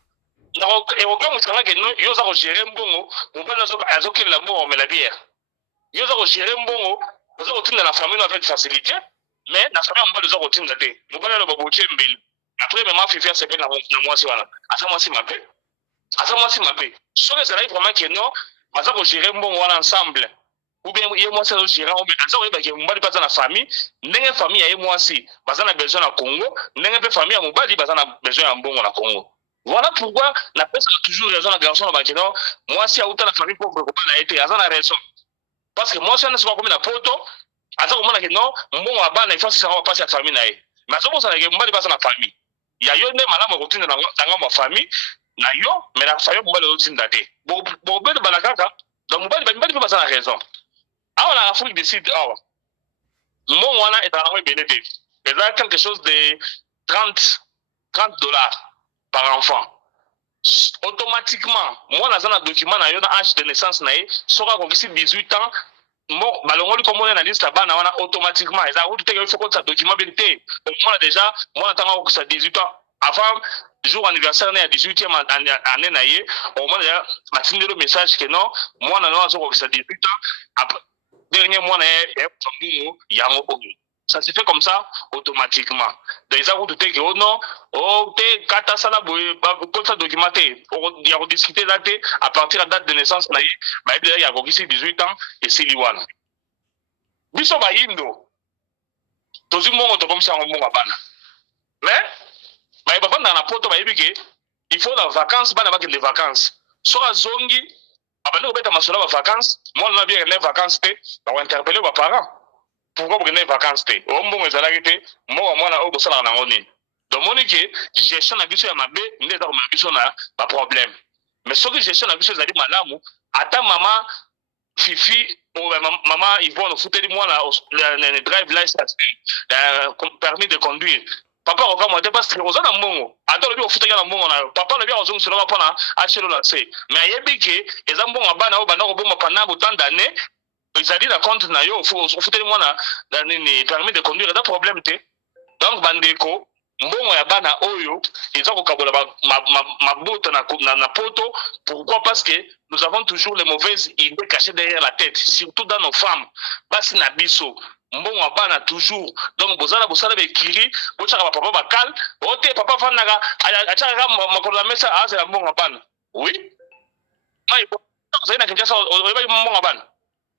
eroka mosanga ke no yo oza ko gérer mbongo mobali azokelela mbongo omela bière yo oza ko gérer mbongo oza kotinda na famille avec facilité mais na famille mobali oza kotinda te mobali aloba botie mbeli après mema fifi asepe na mwasi wana aza mwasi mabe soki ezalaki vraiment ke non baza kogérer mbongo wana ensemble ou bien ye mwasi azogérer aza koyeba ke mobali mpe aza na famille ndenge famille ya ye mwasi baza na besoin na Congo ndenge mpe famille ya mobali baza na besoin ya mbongo na Congo. Voilà pourquoi napesaka toujours raison na garçon na bakeno mwasi auta na famille pauvre kobala ye te aza na raison parce que mwasi wana soki akomi na poto aza komona ke non mbongo ya bana ifasi sanga bapasi ya famille na ye mais azobosana ke mobali baza na famille ya yo nde malamu ekotinda na ngambo ya famille na yo mais na famille mobali ozotinda te bobele bala kaka donc mobali mpe baza na raison awa na Afrique du Sud awa mbongo wana ezalaka ebele te eza quelque chose de 30 $ par enfant automatiquement mwana aza na document na yo na âge de naissance na ye soki akokisi 18 ans balongoli komona na liste ya bana wana automatiquement eza kutu teke ifo kotisa document beni te omona déjà mwana ntango akokisa 18 ans avant jour anniversaire na ya 18e année na ye omona deja batindeli message ke non mwana no azokokisa 18 ans après dernier mwana ye mbongo yango oyo Ça se fait comme ça automatiquement. Donc, ils ont dit que oh non, oh, t'es kata sala comme ça documenté. Il y a rediscuté là, à partir de la date de naissance, là, il y a 18 ans et c'est l'Iwan. Biso ba yindo. Tozi mongo to comme ça on mongo bana. Mais, ba ba na poto ba yebike, il faut la vacances, bana ba les vacances. Sora zongi, abana obeta masola ba vacances, moi na bien les vacances te, ba interpeller ba parents. Pourquoi vous prenez les vacances? Au moment où vous allez arrêter, moi, au bout de la journée. Donc, moi, je gestion la gestion à ma baie, je n'ai pas problème. Mais ce que gestion la gestion, c'est madame, attends, maman, Fifi, maman, ils vont nous foutre de moi le drive license, le permis de conduire. Papa, on va monter parce que vous avez un bon. Attends, le bien, vous foutez un bon. Papa, le bien, vous avez un bon. Acheter le lancer. Mais il y a des gens qui ont un bon abana, pendant autant d'années. Ils ont dit la compte na yo faut foutre moi na ni permis de conduire da problème té donc bandeko mbongo ya bana oyo ils ont kokabola ma botte na poto. Pourquoi? Parce que nous avons toujours les mauvaises idées cachées derrière la tête, surtout dans nos femmes. Basi na biso mbongo ya bana toujours. Donc bozala be kiri bochaka papa bakal ote papa fanaka achaka makolo mesa aza mbongo ya bana. Oui mai vous avez na kinja ça mbongo ya bana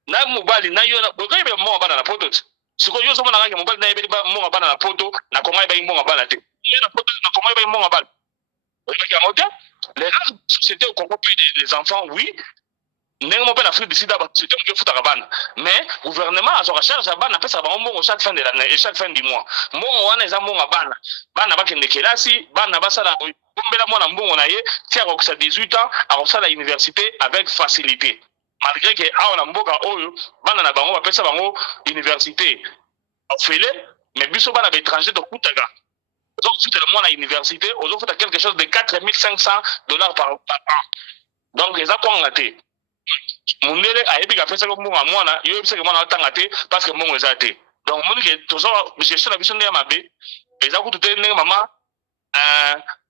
na mobali na yo na bokoye be mo bana na poto siko yo somo na ngaki mobali na yebeli ba mo bana na poto na konga ba mo bana te yo na poto na konga ba mo bana oui mais moto les sociétés au Congo puis les enfants oui n'est mon père Afrique d'ici d'abord c'était que futa bana mais gouvernement a sa charge bana pesa ba mo chaque fin de l'année et chaque fin du mois mo wana eza mo bana ba kende kelasi bana ba sala bombela mwana mbongo na ye tia ko 18 ans a sala université avec facilité. Malgré que a on mboka oyo bana na bango bapesa bango université ofele mais biso bana étranger to kutaga donc tout le monde à université aux autres quelque chose de 4500 $ par an donc les apprendre ngate mundele a yebi ka pesa ko mbonga mwana yo bisa ke mwana atanga te parce que mbongo ezate donc moni ke tozo gestion na biso ndya mabe eza kutu ne mama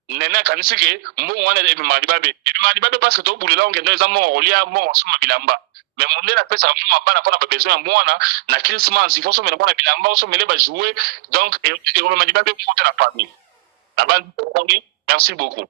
nena kanisi ke mbongo wana ebi madibabe parce que to bulela on ngendo eza mbongo olia mbongo suma bilamba mais mundela pesa mbongo bana pona ba besoin ya mwana na Christmas il faut so mena pona bilamba so mele ba jouer donc et on madibabe monter la famille la bande. Merci beaucoup.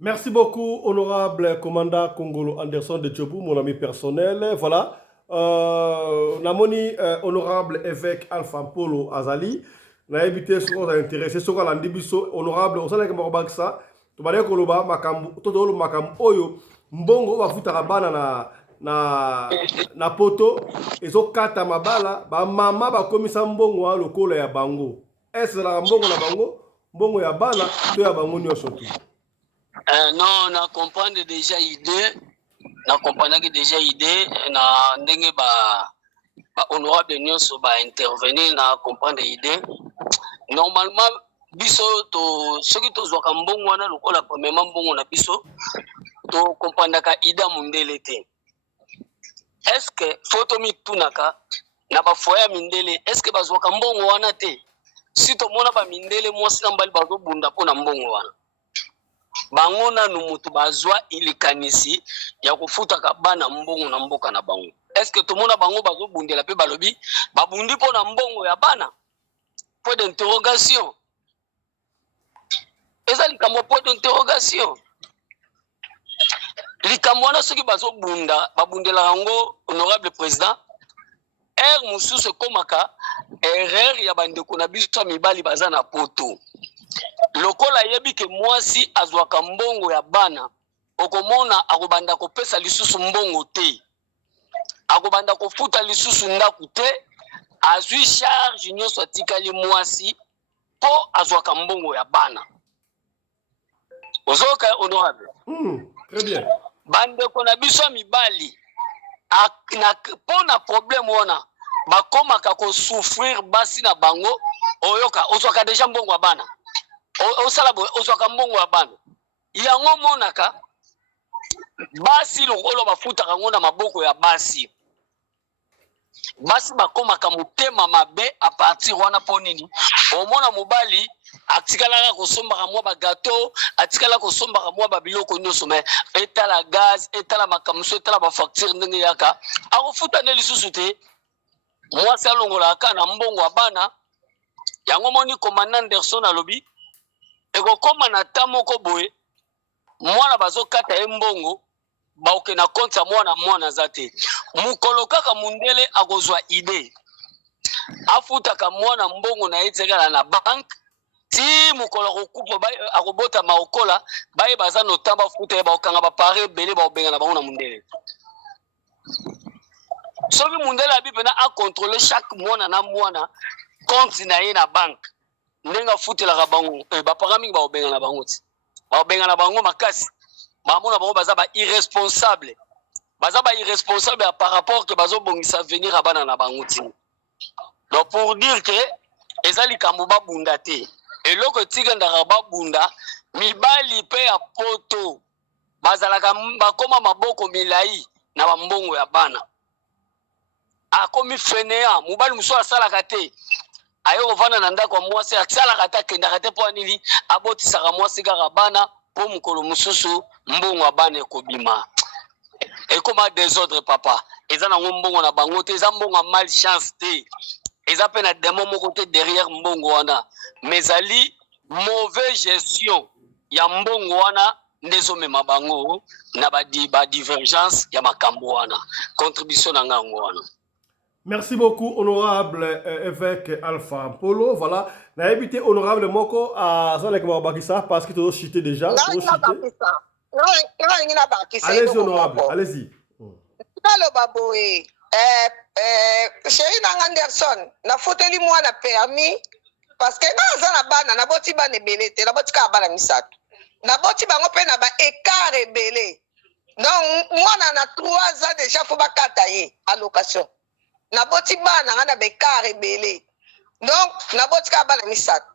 Merci beaucoup, honorable commandant Kongolo Anderson de Djobou, mon ami personnel. Voilà. Namoni, honorable évêque Alpha Polo Azali. Na évité ce qu'on a intéressé, ce qu'on a dit, honorable, on sait que Mokbaksa, tu vas dire que l'Oba, Makam, tout le Makam Oyo, Mbongo, va foutre la banane na poto, et zo kata mabala, ba mama ba komisa Mbongo, le kolo ya bango. Est-ce la Mbongo na bango? Mbongo ya bana, to ya bango nyo surtout. Non, na comprendre déjà idée, na comprendre déjà idée, na ndenge ba honorable nyonso ba intervenir na comprendre idée. Normalement biso to soki to zwaka mbongo wana lokola premièrement mbongo na biso to comprendre ka ida mundele te. Est-ce que photo mi tunaka na ba foya mindele est-ce que bazwaka mbongo wana te? Si to mona ba mindele mwasi na mbali bazo bunda pona mbongo wana. Bango na numutu bazwa ilikanisi ya kufutaka bana mbongo na mboka na bango. Est-ce que to mona bango bazo bundela pe balobi babundi pona mbongo ya bana? Point d'interrogation. Eza likambo point d'interrogation. Likambo wana soki bazo bunda babundela yango honorable président mususu komaka erreur ya bandeko na biso mibali baza na poto. Lokola yebi ke mwasi azwaka mbongo ya bana okomona akobanda kopesa lisusu mbongo te. Akobanda kofuta lisusu ndaku te. Azui charge nyonso atikali mwasi po azwaka mbongo ya bana. Ozoka honorable. Très bien. Bandeko na biso mibali na problème wana bakomaka ko souffrir basi na bango oyoka ozwaka déjà mbongo ya bana. Osala boye ozwaka mbongo ya bana. Yango monaka basi lokolo bafutaka ngo na maboko ya basi. Basi bakomaka motema mabe a partir wana po nini omona mobali atikalaka kosombaka mwa ba gâteau atikala kosombaka mwa ba biloko nyonso mais etala gaz etala makamso etala ba facture ndenge yaka akofuta ne lisusu te mwasi alongolaka na mbongo ya bana yango moni commandant Anderson alobi ekokoma na ta moko boye mwana bazokata ye mbongo baoke na compte ya mwana aza te mukolo kaka mundele akozwa ide afutaka mwana mbongo na ye tekala na banke ti mukolo kokupa akobota maokola baye baza notamba futa ye baokanga bapare ebele baobenga na bango na mundele soki mundele abi mpena acontrole chaque mwana na mwana compte na ye na banke ndenge afutelaka bango bapara mingi baobenga na bango ti baobenga na bango makasi bamona bango baza irresponsable par rapport que bazobongisa venir à bana na bango ti donc pour dire que eza likambo babunda te eloko tikendaka babunda mibali mpe ya poto bazalaka bakoma maboko milai na bambongo ya bana akomi fenea mobali mosusu asalaka te aye kovanda na ndako ya mwasi asalaka te akendaka te mpo anini abotisaka mwasi kaka bana mpo mokolo mosusu mbongo ya bana ekobima ekoma désordre papa eza nango mbongo na bango te eza mbongo ya malchance te eza mpe na demo moko te derrière mbongo wana mais ezali mauvaise gestion ya mbongo wana nde ezomema bango na badivergence ya makambo wana contribution na ngango wana. Merci beaucoup, honorable évêque Alpha Polo. Voilà. N'a évité honorable Moko à Zalek Mabakissa parce que tu as cité déjà. Allez-y, honorable, allez-y. Chéri Anderson, na foteli mwana permis parce que dans na bana na boti bana ebele na boti ka bana misato. Na boti bango pe na ba écart ebele. Donc mwana na 3 ans déjà faut bakata ye allocation. Na boti bana nga na bekare ebele donc na boti ka bana misato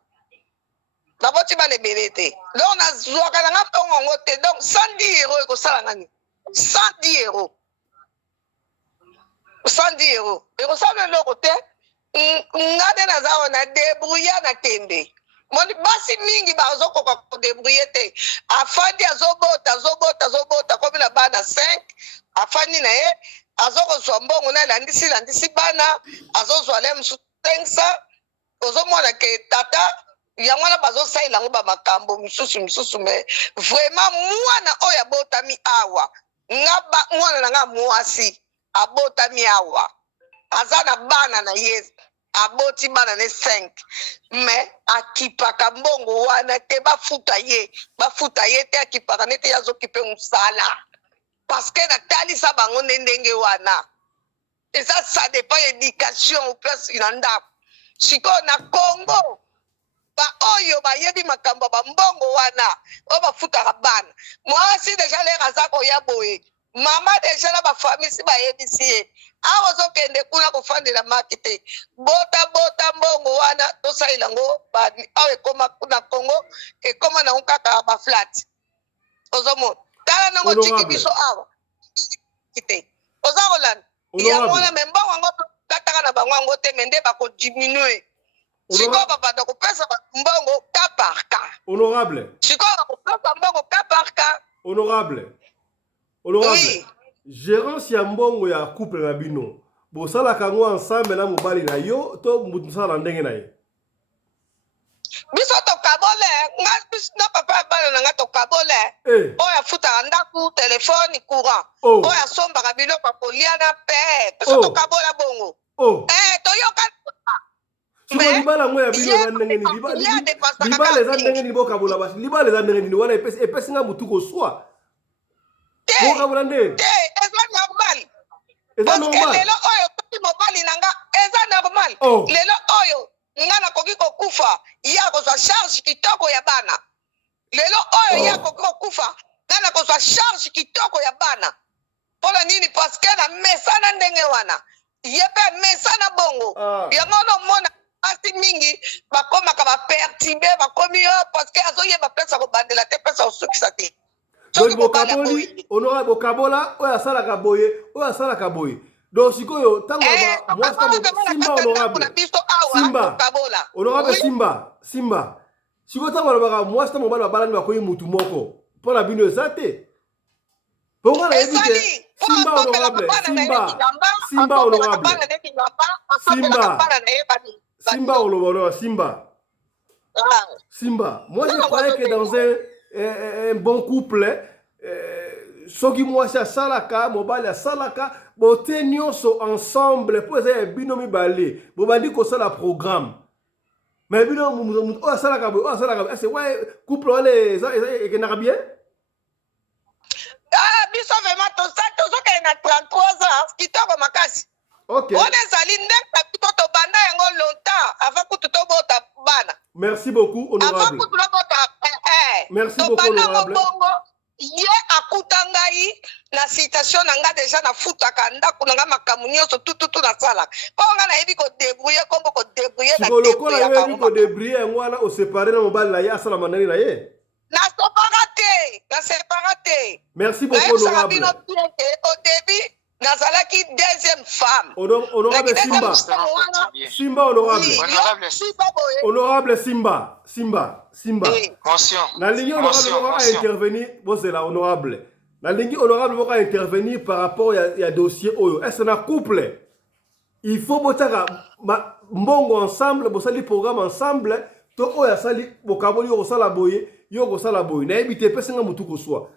na boti bana ebele te donc na zwaka na nga tongo te donc 110 euros ekosala ngani 110 euros 110 euros ekosala eloko te nga nde naza wana débrouilla na tembe moni basi mingi bazokoka kodébrouille te afandi azobota komi na bana 5 afandi na ye azokozwa mbongo na landisi bana azozwa le mosusu 500 ozomona ke tata yango wana bazosalela yango bamakambo misusu me vraiment mwana oyo abotami awa mwana na nga mwasi abotami awa aza na bana na ye aboti bana ne 5 me akipaka mbongo wana te bafuta ye te akipaka nete azokipe mosala parce que natalisa bango ndenge wana eza ça dépend éducation place na ndako sikoyo na Congo oyo bayebi makambo bambongo wana oyo bafutaka bana mwasi deja lere aza koya boye mama deja na bafamille si bayebisi ye awa ozokende kuna kofandela maki te bota mbongo wana tosalela yango awa ekoma na Congo ekoma nango kaka baflat ozomona tala nango tiki biso awa te oza kolanda yango wana me mbongo yango kataka na bango yango te me nde bakodiminue sikoyo babanda kopesa mbongo ka par ka honorable sikoyo bakopesa mbongo ka par ka honorable gérance ya mbongo ya couple na bino bosalaka yango ensemble na mobali na yo to mosala ndenge na ye biso tokabole nga biso na papa ya bana na nga tokabole oyo afutaka ndako telefone courant oyo asombaka biloko ya kolia na pe biso tokabola bongo toyoka libala yango ya bino eza ndenge nini libala eza ndenge nini bokabola basi libala eza ndenge nini wana epesi nga motu koswa bokabola nde eza normal eza normal lelo oyo toki mobali na nga eza normal lelo oyo nga nakoki kokufa ya kozwa charge kitoko ya bana lelo oyo ya koki kokufa nga nakozwa charge kitoko ya bana mpona nini paske na mesana ndenge wana ye mpe mesana bongo yango nomona basi mingi bakomaka bapertibe bakomi yo paske azoyeba pesa kobandela te pesa osukisa te bokaboli honorable bokabola oyo asalaka boye oyo asalaka boye donc sikoyo ntango simba honorable simba sikoyo ntango alobaka mwasi ta mobali babalani bakoyi mutu moko mpo na bino eza te bongo nayebi te simba honorable simba honorable Simba ou le Simba. Ah. Simba. Moi, je croyais que dans un bon couple, ceux qui moi c'est Salaka, mobile à Salaka, boté nyonso ensemble pour essayer binomi balé. Bobandi ko ça la programme. Mais binomi oh Salaka, c'est ouais couple allez ça et n'a bien. Ah, biso vraiment tout ça que na 33 ans, kitoko makasi. OK. On est allé ndeka to banda yango longtemps avant que tu to bota bana. Merci beaucoup honorable. Avant que tu bota Merci beaucoup honorable. Ye akutangai na citation nanga déjà na futaka ndako nanga makamu nyonso tututu na sala. Po nga na yebi ko débrouiller kombo ko débrouiller na débrouiller. Siko lokola yebi ko débrouiller ngwana o séparer na mobile na ya sala manani na ye. Na séparate. Merci beaucoup honorable. Au début nazalaki deuxième femme. Honorable Simba. Simba honorable. Honorable Simba. Mention. La ligne honorable va intervenir. Bon, c'est là, honorable. La ligne honorable va intervenir par rapport à dossier Oyo. Est-ce un couple? Il faut botaga mbongo ensemble, bosali programme ensemble. To oya sali bokaboli yo sala boye, yo sala boye. Na ebité pesa nga mutu ko soit.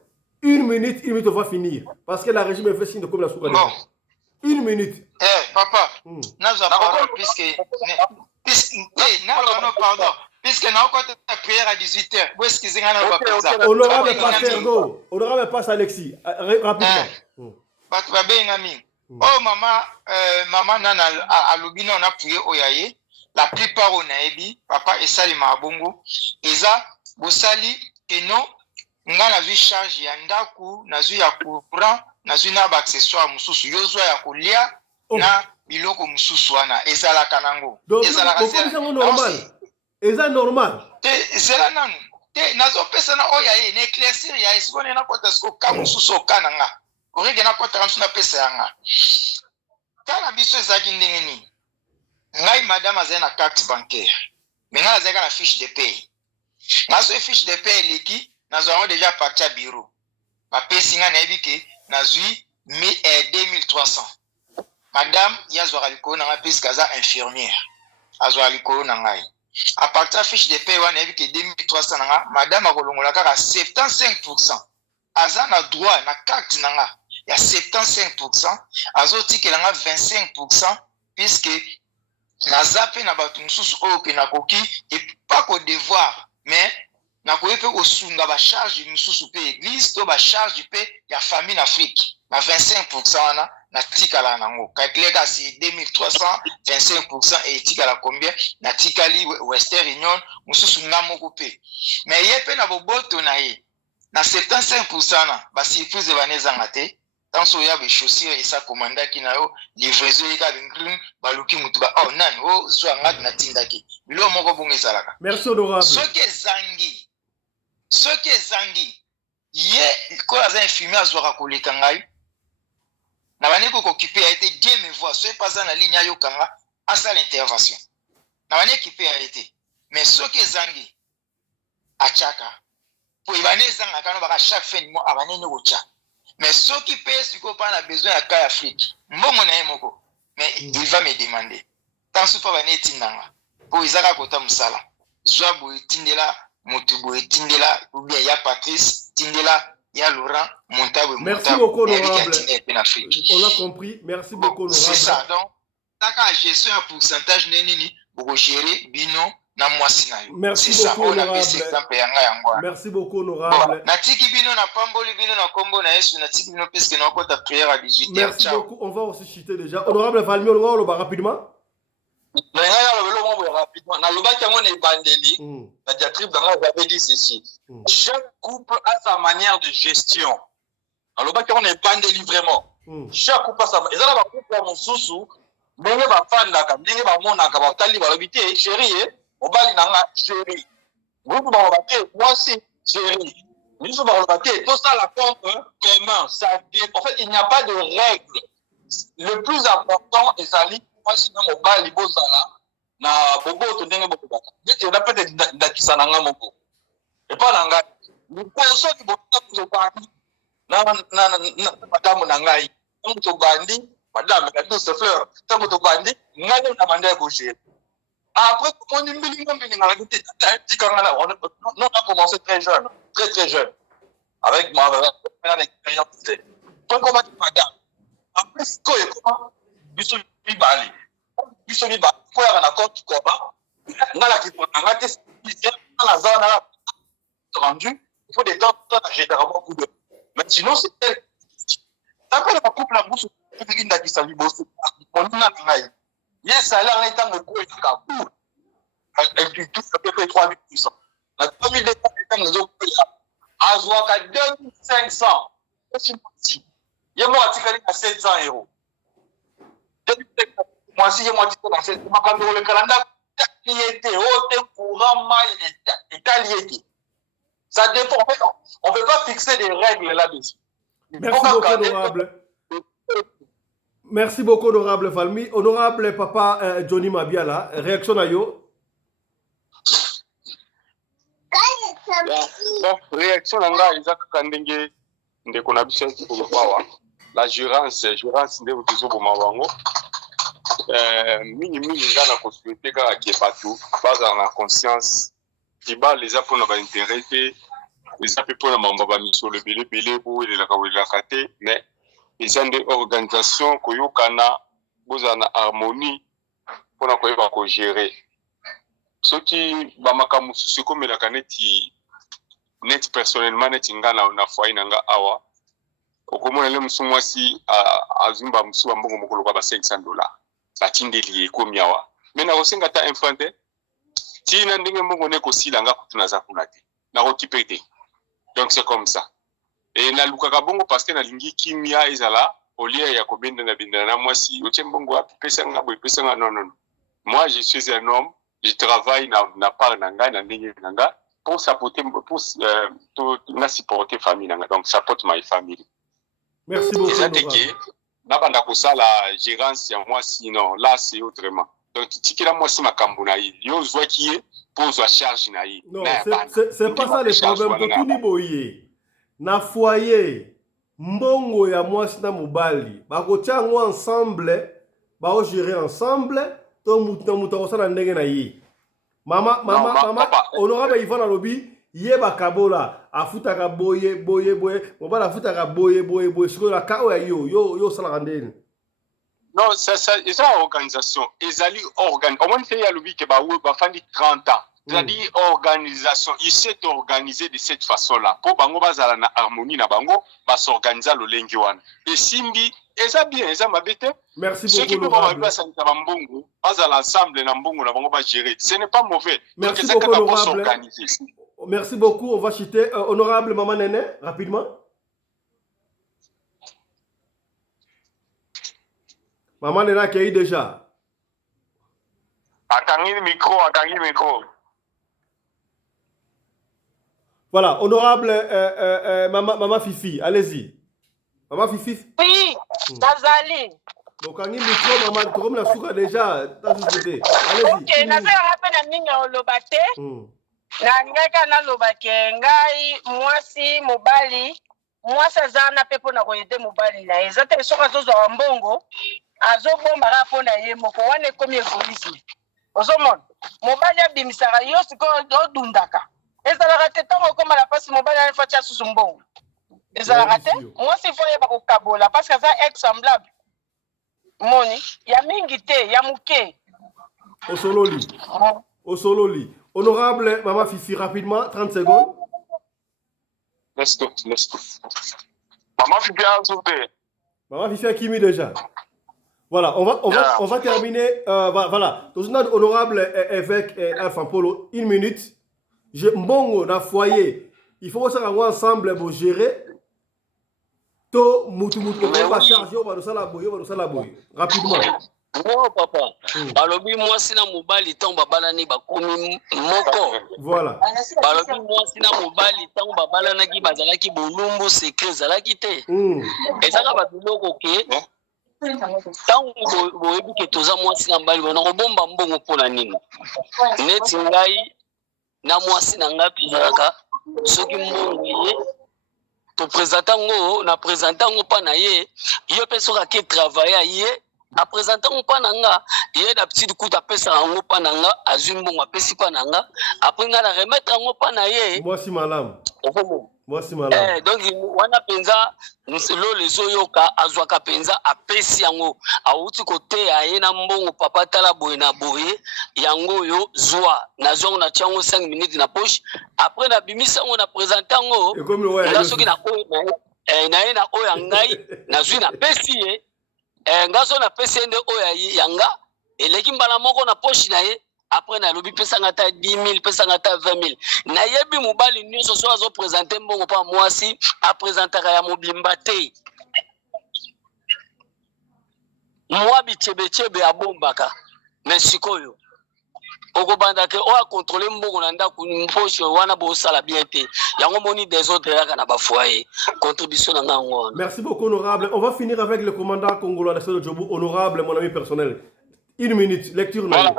Une minute, on va finir. Parce que la régime est fait signe de comme la soupe. Bon. Une minute. Papa, nous avons puisque pardon. Puisque nous avons la prière à 18h. Où est-ce qu'ils ont honorable Pasteur Go. Honorable Pasteur Alexis. Rapidement. Oh, maman, nana, à l'obino, on a prié au yaye. La plupart, on a ébi. Papa, et sali ma bongo. Et ça, vous sali, et non. Nga nazwi charge ya ndaku, nazwi ya courant, nazwi na accessoire mususu yozwa ya kolia na biloko mususu wana ezalaka nango. Ezalaka normal. Eza normal. Ezala nanu. Te nazo pesa na oya ye na éclaircir ya esibone na kota sko ka mususu okana nga. Orege na kota kamsu na pesa yanga. Kana biso ezaki ndenge nini? Ngai madame azali na carte bancaire. Mais nga azali na fiche de paye. Nazo fiche de paye leki nous avons déjà parti à bureau. Ma pesinga na ebike nazui 2300. Madame Yazwaliko na peskaza infirmière. Azwaliko na ngai. À partir fiche de paie wana ebike 2300 na madame akolongola kaka 75%. Aza na droit na carte na nga ya 75%, azotikela nga 25% puisque nazape na batu mususu oyo ke nakoki et pas qu'au devoir mais na koyepe kosunga ba charge mususu pe église to ba charge pe ya famille en Afrique na 25% wana na tikala nango kalkuleka si 2300 25% et tikala combien na tikali Western Union mususu ngamoko pe mais yepe na boboto na ye na 75% na ba surprise baneza ngate tanso ya be chaussures et ça commanda ki na yo livraison eka bingrin baluki mutu ba oh nan o zwa ngat na tindaki bilo moko bongezalaka. Merci honorable. Soki ezangi ye ko aza infirmier azwaka koleka ngai na baneko kokipe a été bien me voir soki paza na ligne ayo kanga asala intervention na bane kipe a été mais soki ezangi achaka po ibane ezanga kano baka chaque fin du mois abane ne kocha mais soki pe siko pa na besoin ya kai Afrique mbongo na ye moko mais il va me demander tant soupa bane tindanga po izaka kota musala zwa bo tindela Motubo Tindela, ou bien ya Patrice Tindela, ya Laurent Montabwe. Merci beaucoup, honorable. On a compris. Merci beaucoup, honorable. C'est ça. Donc, la gestion un pourcentage neni pour gérer bino na mwasi na yo. Merci beaucoup, honorable. Merci beaucoup, honorable. Na tiki bino na pamboli bino na kombo na Yesu na tiki bino puisque na kota prière à 18h. Merci beaucoup. On va aussi citer déjà. Honorable Valmy, on va rapidement. Rapidement. Dans le bâtiment, on est bandeli. La diatribe j'avais dit ceci. Chaque couple a sa manière de gestion. Dans le bâtiment, on est bandeli vraiment. Chaque couple a sa manière. Et ça, on couple à mon sous-sous. Mais on va faire la cam. On va mon accord. On va tali, on va l'habiter. Chérie, on va aller dans la chérie. Vous pouvez l'habiter. Moi, c'est chérie. Nous sommes l'habiter. Tout ça, la compte commun. En fait, il n'y a pas de règle. Le plus important, et ça lit, moi, sinon, mon bal, il bosse là. Na bobo to ndenge bobo baka ndeti na pete ndakisa na nga moko e pa na ngai ni poso ni bobo to bandi na madame na ngai to bandi madame na tout ce fleur to bandi ngai na manda ko je Après, on a commencé très jeune, très jeune, avec ma expérience. Après, après, il faut des temps généralement coup de. Mais sinon, c'est après la couple la bouche, yes, ça a l'air l'état de quoi il elle dit tout, ça peut faire 3800. La 3200 les autres, à 2500. Il y a moi qui à 700 €. Moi, si il y a moi qui à 700 €, le calendrier, il était haut, courant, il ça dépend. On ne peut pas fixer des règles là-dessus. Merci beaucoup, honorable. Merci beaucoup, honorable Valmy. Honorable papa Johnny Mabiala, réaction à yo? Réaction à nga, Isaac Kandenge, ndeko na biso ki kolobawa. La gérance nde botezo bomabango. Mingi nga na kosouhaiter kaka ke bato bazala na conscience kibala eza mpona baintérêt te eza mpe mpona mambo bamisolo ebelebele boyelelaka te mais eza nde organisation koyokana bozala na harmonie mpona koyeba kogere soki bamakambo mosusu ekomelaka neti personnellement neti nga na foyer na nga awa okomona le mosu mwasi azumba mosu bambongo mokoloka ba $500 batindeli ekomi awa me nakosenga ta infant te tina ndenge mbongo ne kosila nga kutu naza kuna te nakokipe te donc c'est comme ça et nalukaka bongo parce que nalingi kimia ezala olia ya kobenda na mwasi otie mbongo wapi pesanga boye pesanga non moi je suis un homme je travaille na part na ngai na ndenge na ngai pour supporter na supporter famille na ngai donc support my family. Merci beaucoup. Nabanda kosala gérance ya mwasi non là c'est autrement donc tikila mwasi makambo na ye yo zwa kiye pour zwa charge na ye non c'est pas ça le problème totuni boye na foyer mbongo ya mwasi na mobali bakotia yango ensemble baogérer ensemble to mutu akosala ndenge na ye mama honorable Ivan alobi ye bakabola afutaka boye mobala afutaka boye sikoyo na ka oyo yo osalaka ndeni non ça eza organisation ezali omoni te alobi ke bafandi 30 ans c'est-à-dire organisation il s'est organisé de cette façon-là po bango bazala na harmonie na bango basorganiza lolenge wana esimbi eza bien eza mabe te merci beaucoup ceux qui peuvent basanisa bambongo bazala ensemble na mbongo na bango bagérer ce n'est pas mauvais merci beaucoup honorable merci beaucoup on va citer honorable Maman Nene rapidement. Maman Nene accueilli déjà. Akangi le micro. Voilà, honorable Maman Fifi, allez-y. Maman Fifi. Oui, Tazali. Donc, quand il micro, maman, comme la souka déjà, t'as discuté. Allez-y. Ok, na fait rappel na minga olobate. Na ngaka na lobake ngai mwasi mobali mwasi azana pepo na koyede mobali na eza te soka zozo wa mbongo azobomba rapo na ye moko wana ekomi egoisme ozomona mobali abimisaka yo sikoyo odundaka ezalaka te ntango okoma na pasi mobali anafatia asusu mbongo ezalaka te mwasi fo yeba kokabola parce que aza ex semblable moni ya mingi te ya moke osololi honorable Maman Fifi rapidement 30 secondes. Let's go. Maman Fifi a sauté. Maman Fifi a kimi déjà. Voilà, on va terminer. Voilà, donc honorable évêque Alpha Polo, 1 minute. Mbongo na foyer. Il faut que ça ensemble pour gérer. To mutu on va charger, on va nous la boy. Rapidement. Non papa, balobi mwasi na mobali tango babalani bakomi moko. Voilà. Balobi mwasi na mobali tango babalanaki bazalaki bolumbu secret zalaki te. Ezaka babiloko ke tango boyebi ke toza mwasi na mobali bona kobomba mbongo mpona nini. Neti ngai na mwasi na ngai tozalaka soki mbongo ye to présenter ngo na présenter ngo pa na ye yo pe soka ke travailler ye apresente ngo mpa na nga ye na petite coup apesaka ngo mpa na nga azwi mbongo apesi mpa na nga apres nga na remettre yango mpa na ye mwasi malamu mwasi malamu donc wana mpenza lolo ezoyoka azwaka mpenza apesi yango awuti koteya ye na mbongo papa tala boye na boye yango oyo zwa nazwa yango natia yango 5 minutes na poche apres nabimisa yango na présente yango nga soki na ye na oyo ya ngai nazwi napesi ye nga so napesi ye nde oyo yanga eleki mbala moko na poche na ye après nalobi pesanga ata 10 000 pesanga ata 20 000 nayebi mobali nyonso so azopresente mbongo mpa mwasi apresentaka ya mobimba te mwa bichebechebe abombaka me sikoyo okobandaka oyo akontrole mbongo na ndako mpoche wana bosala bien te yango moni desordre yaka na bafoyer contribution na ngango wana. Merci beaucoup honorable. On va finir avec le commandant congolais de Djobu. Honorable, mon ami personnel. 1 minute, lecture. Voilà.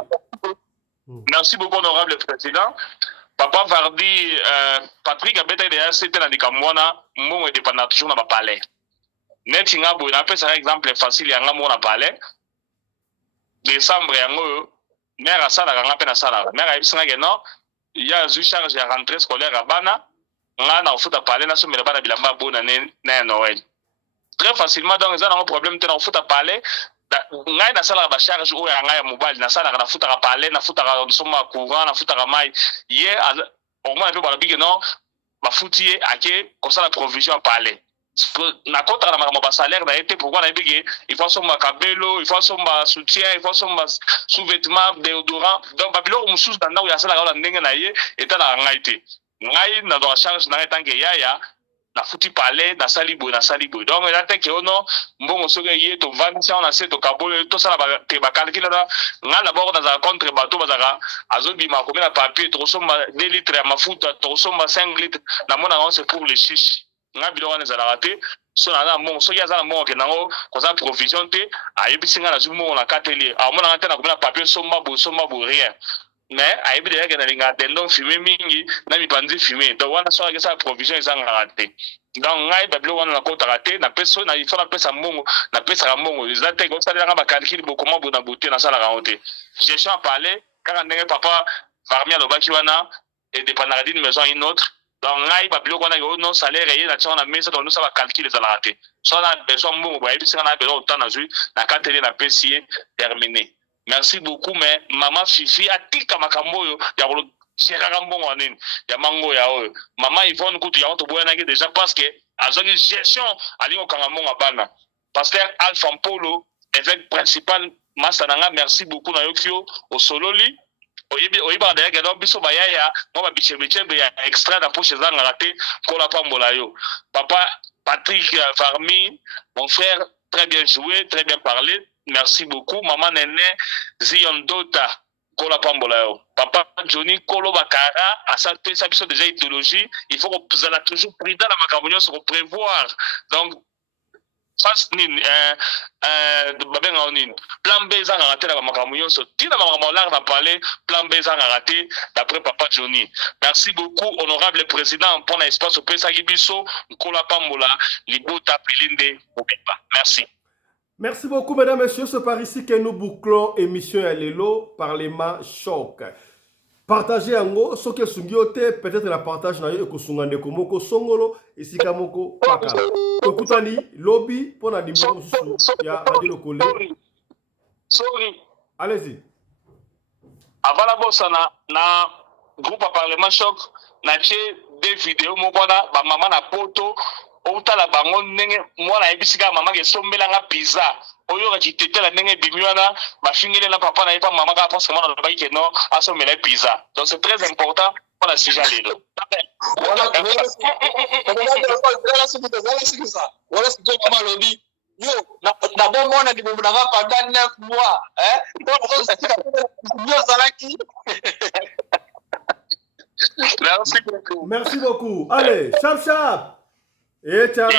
Merci beaucoup honorable président. Papa Vardi, Patrick Abeta de c'était dans les Kamwana, mon indépendant toujours dans le palais. Net nga bo na pesa exemple facile ya nga mo na palais. Décembre yango mère asala nga pe na sala. Mère ayisinga ke non, il y a une charge ya rentrée scolaire à bana. Nga na ofuta palais na so mera bana bilamba bona na Noël. Très facilement donc ils ont un problème te na ofuta palais. Ngai na sala ba charge o ya ngai ya mobile na sala na futa ka palais na futa ka soma courant na futa ka mai ye au moins ba bigi non ba futie ake ko sala provision palais na kontra na ma salaire na été pourquoi na bigi il faut soma kabelo il faut soma soutien il faut soma sous-vêtements déodorant donc babilo mususu na ya sala ka ndenge na ye eta na ngai te ngai na do charge na etange yaya na futi palais na salibo donc la teke ono mbongo soke ye to vanisa on a se to kabolo to sala ba te ba calcul na nga d'abord dans un contre bateau bazaka azobi ma combien de papier to somba 2 litres ya mafuta to somba 5 litres na mona on c'est pour les chiches nga bilo wana za raté so na mbongo so ya za mbongo ke nango ko za provision te ayebisinga na zumo na kateli a mona ngata na combien de papier somba bo rien mais ayebi de que na linga tendon fumé mingi na mi bandi fumé donc wana so sa provision ezanga raté donc ngai bablo wana na kota raté na peso na il faut na pesa mbongo na pesa mbongo ezate ko sala nga ba calcul beaucoup mo na beauté na sala raté gestion parler quand ndenge papa parmi alobaki wana et dépendant d'une maison une autre donc ngai bablo wana yo non salaire et na tsona mesa donc nous ça va calculer za raté so na besoin mbongo ba yebi singa na besoin autant na jui na kateli na pesier terminé. Merci beaucoup, mais maman Fifi a tika makamboyo ya bolo chekaka mbongo anini ya mango ya oyo maman Yvonne kutu ya onto boya naki déjà parce que azongi gestion alingo kanga mbongo bana pasteur Alpha Mpolo évêque principal Masananga merci beaucoup na yokio au sololi oyiba de ya biso bayaya mo ba bichebechebe ya extrait da poche zanga raté kola pambola yo papa Patrick Farmi mon frère très bien joué très bien parlé. Merci beaucoup. Maman Nene, Zion Dota, Kola Pambolao. Papa Johnny Kolo Bakara, à ça, ça déjà idéologie. Il faut que vous allez toujours prudent la macabonion se prévoir. Donc, face plan B, ça a raté la macabonion. Tina Mamamolar n'a parlé, plan B, ça a raté d'après Papa Johnny. Merci beaucoup, honorable président, pour l'espace au Pesagibiso, Kola Pambola, Libota Pilinde, Obiba. Merci. Merci beaucoup, mesdames et messieurs. C'est par ici que nous bouclons l'émission à l'élo, Parlement Choc. Partagez en gros, ce que Sungiote, peut-être la partage na yo kusungande komoko songolo, ici kamoko paka. Tokutani, lobby, pour la dimbo ya Radio Lokole. Sorry. Allez-y. Avant la bosse, na groupe Parlement Choc, na tché des vidéos, mokwana, ba maman na poto, outala bango ndenge mwana ebisika mama ke sombela nga pizza oyo ka kitetela ndenge bimiwana bafingile na papa na yepa mama ka pense mwana ba ke no asomela pizza donc c'est très important pour la sujet lelo voilà c'est tout maman lobby yo na bon mwana di bobu na pendant 9 mois yo salaki. Merci beaucoup. Merci beaucoup. Allez, chap chap. Et ciao.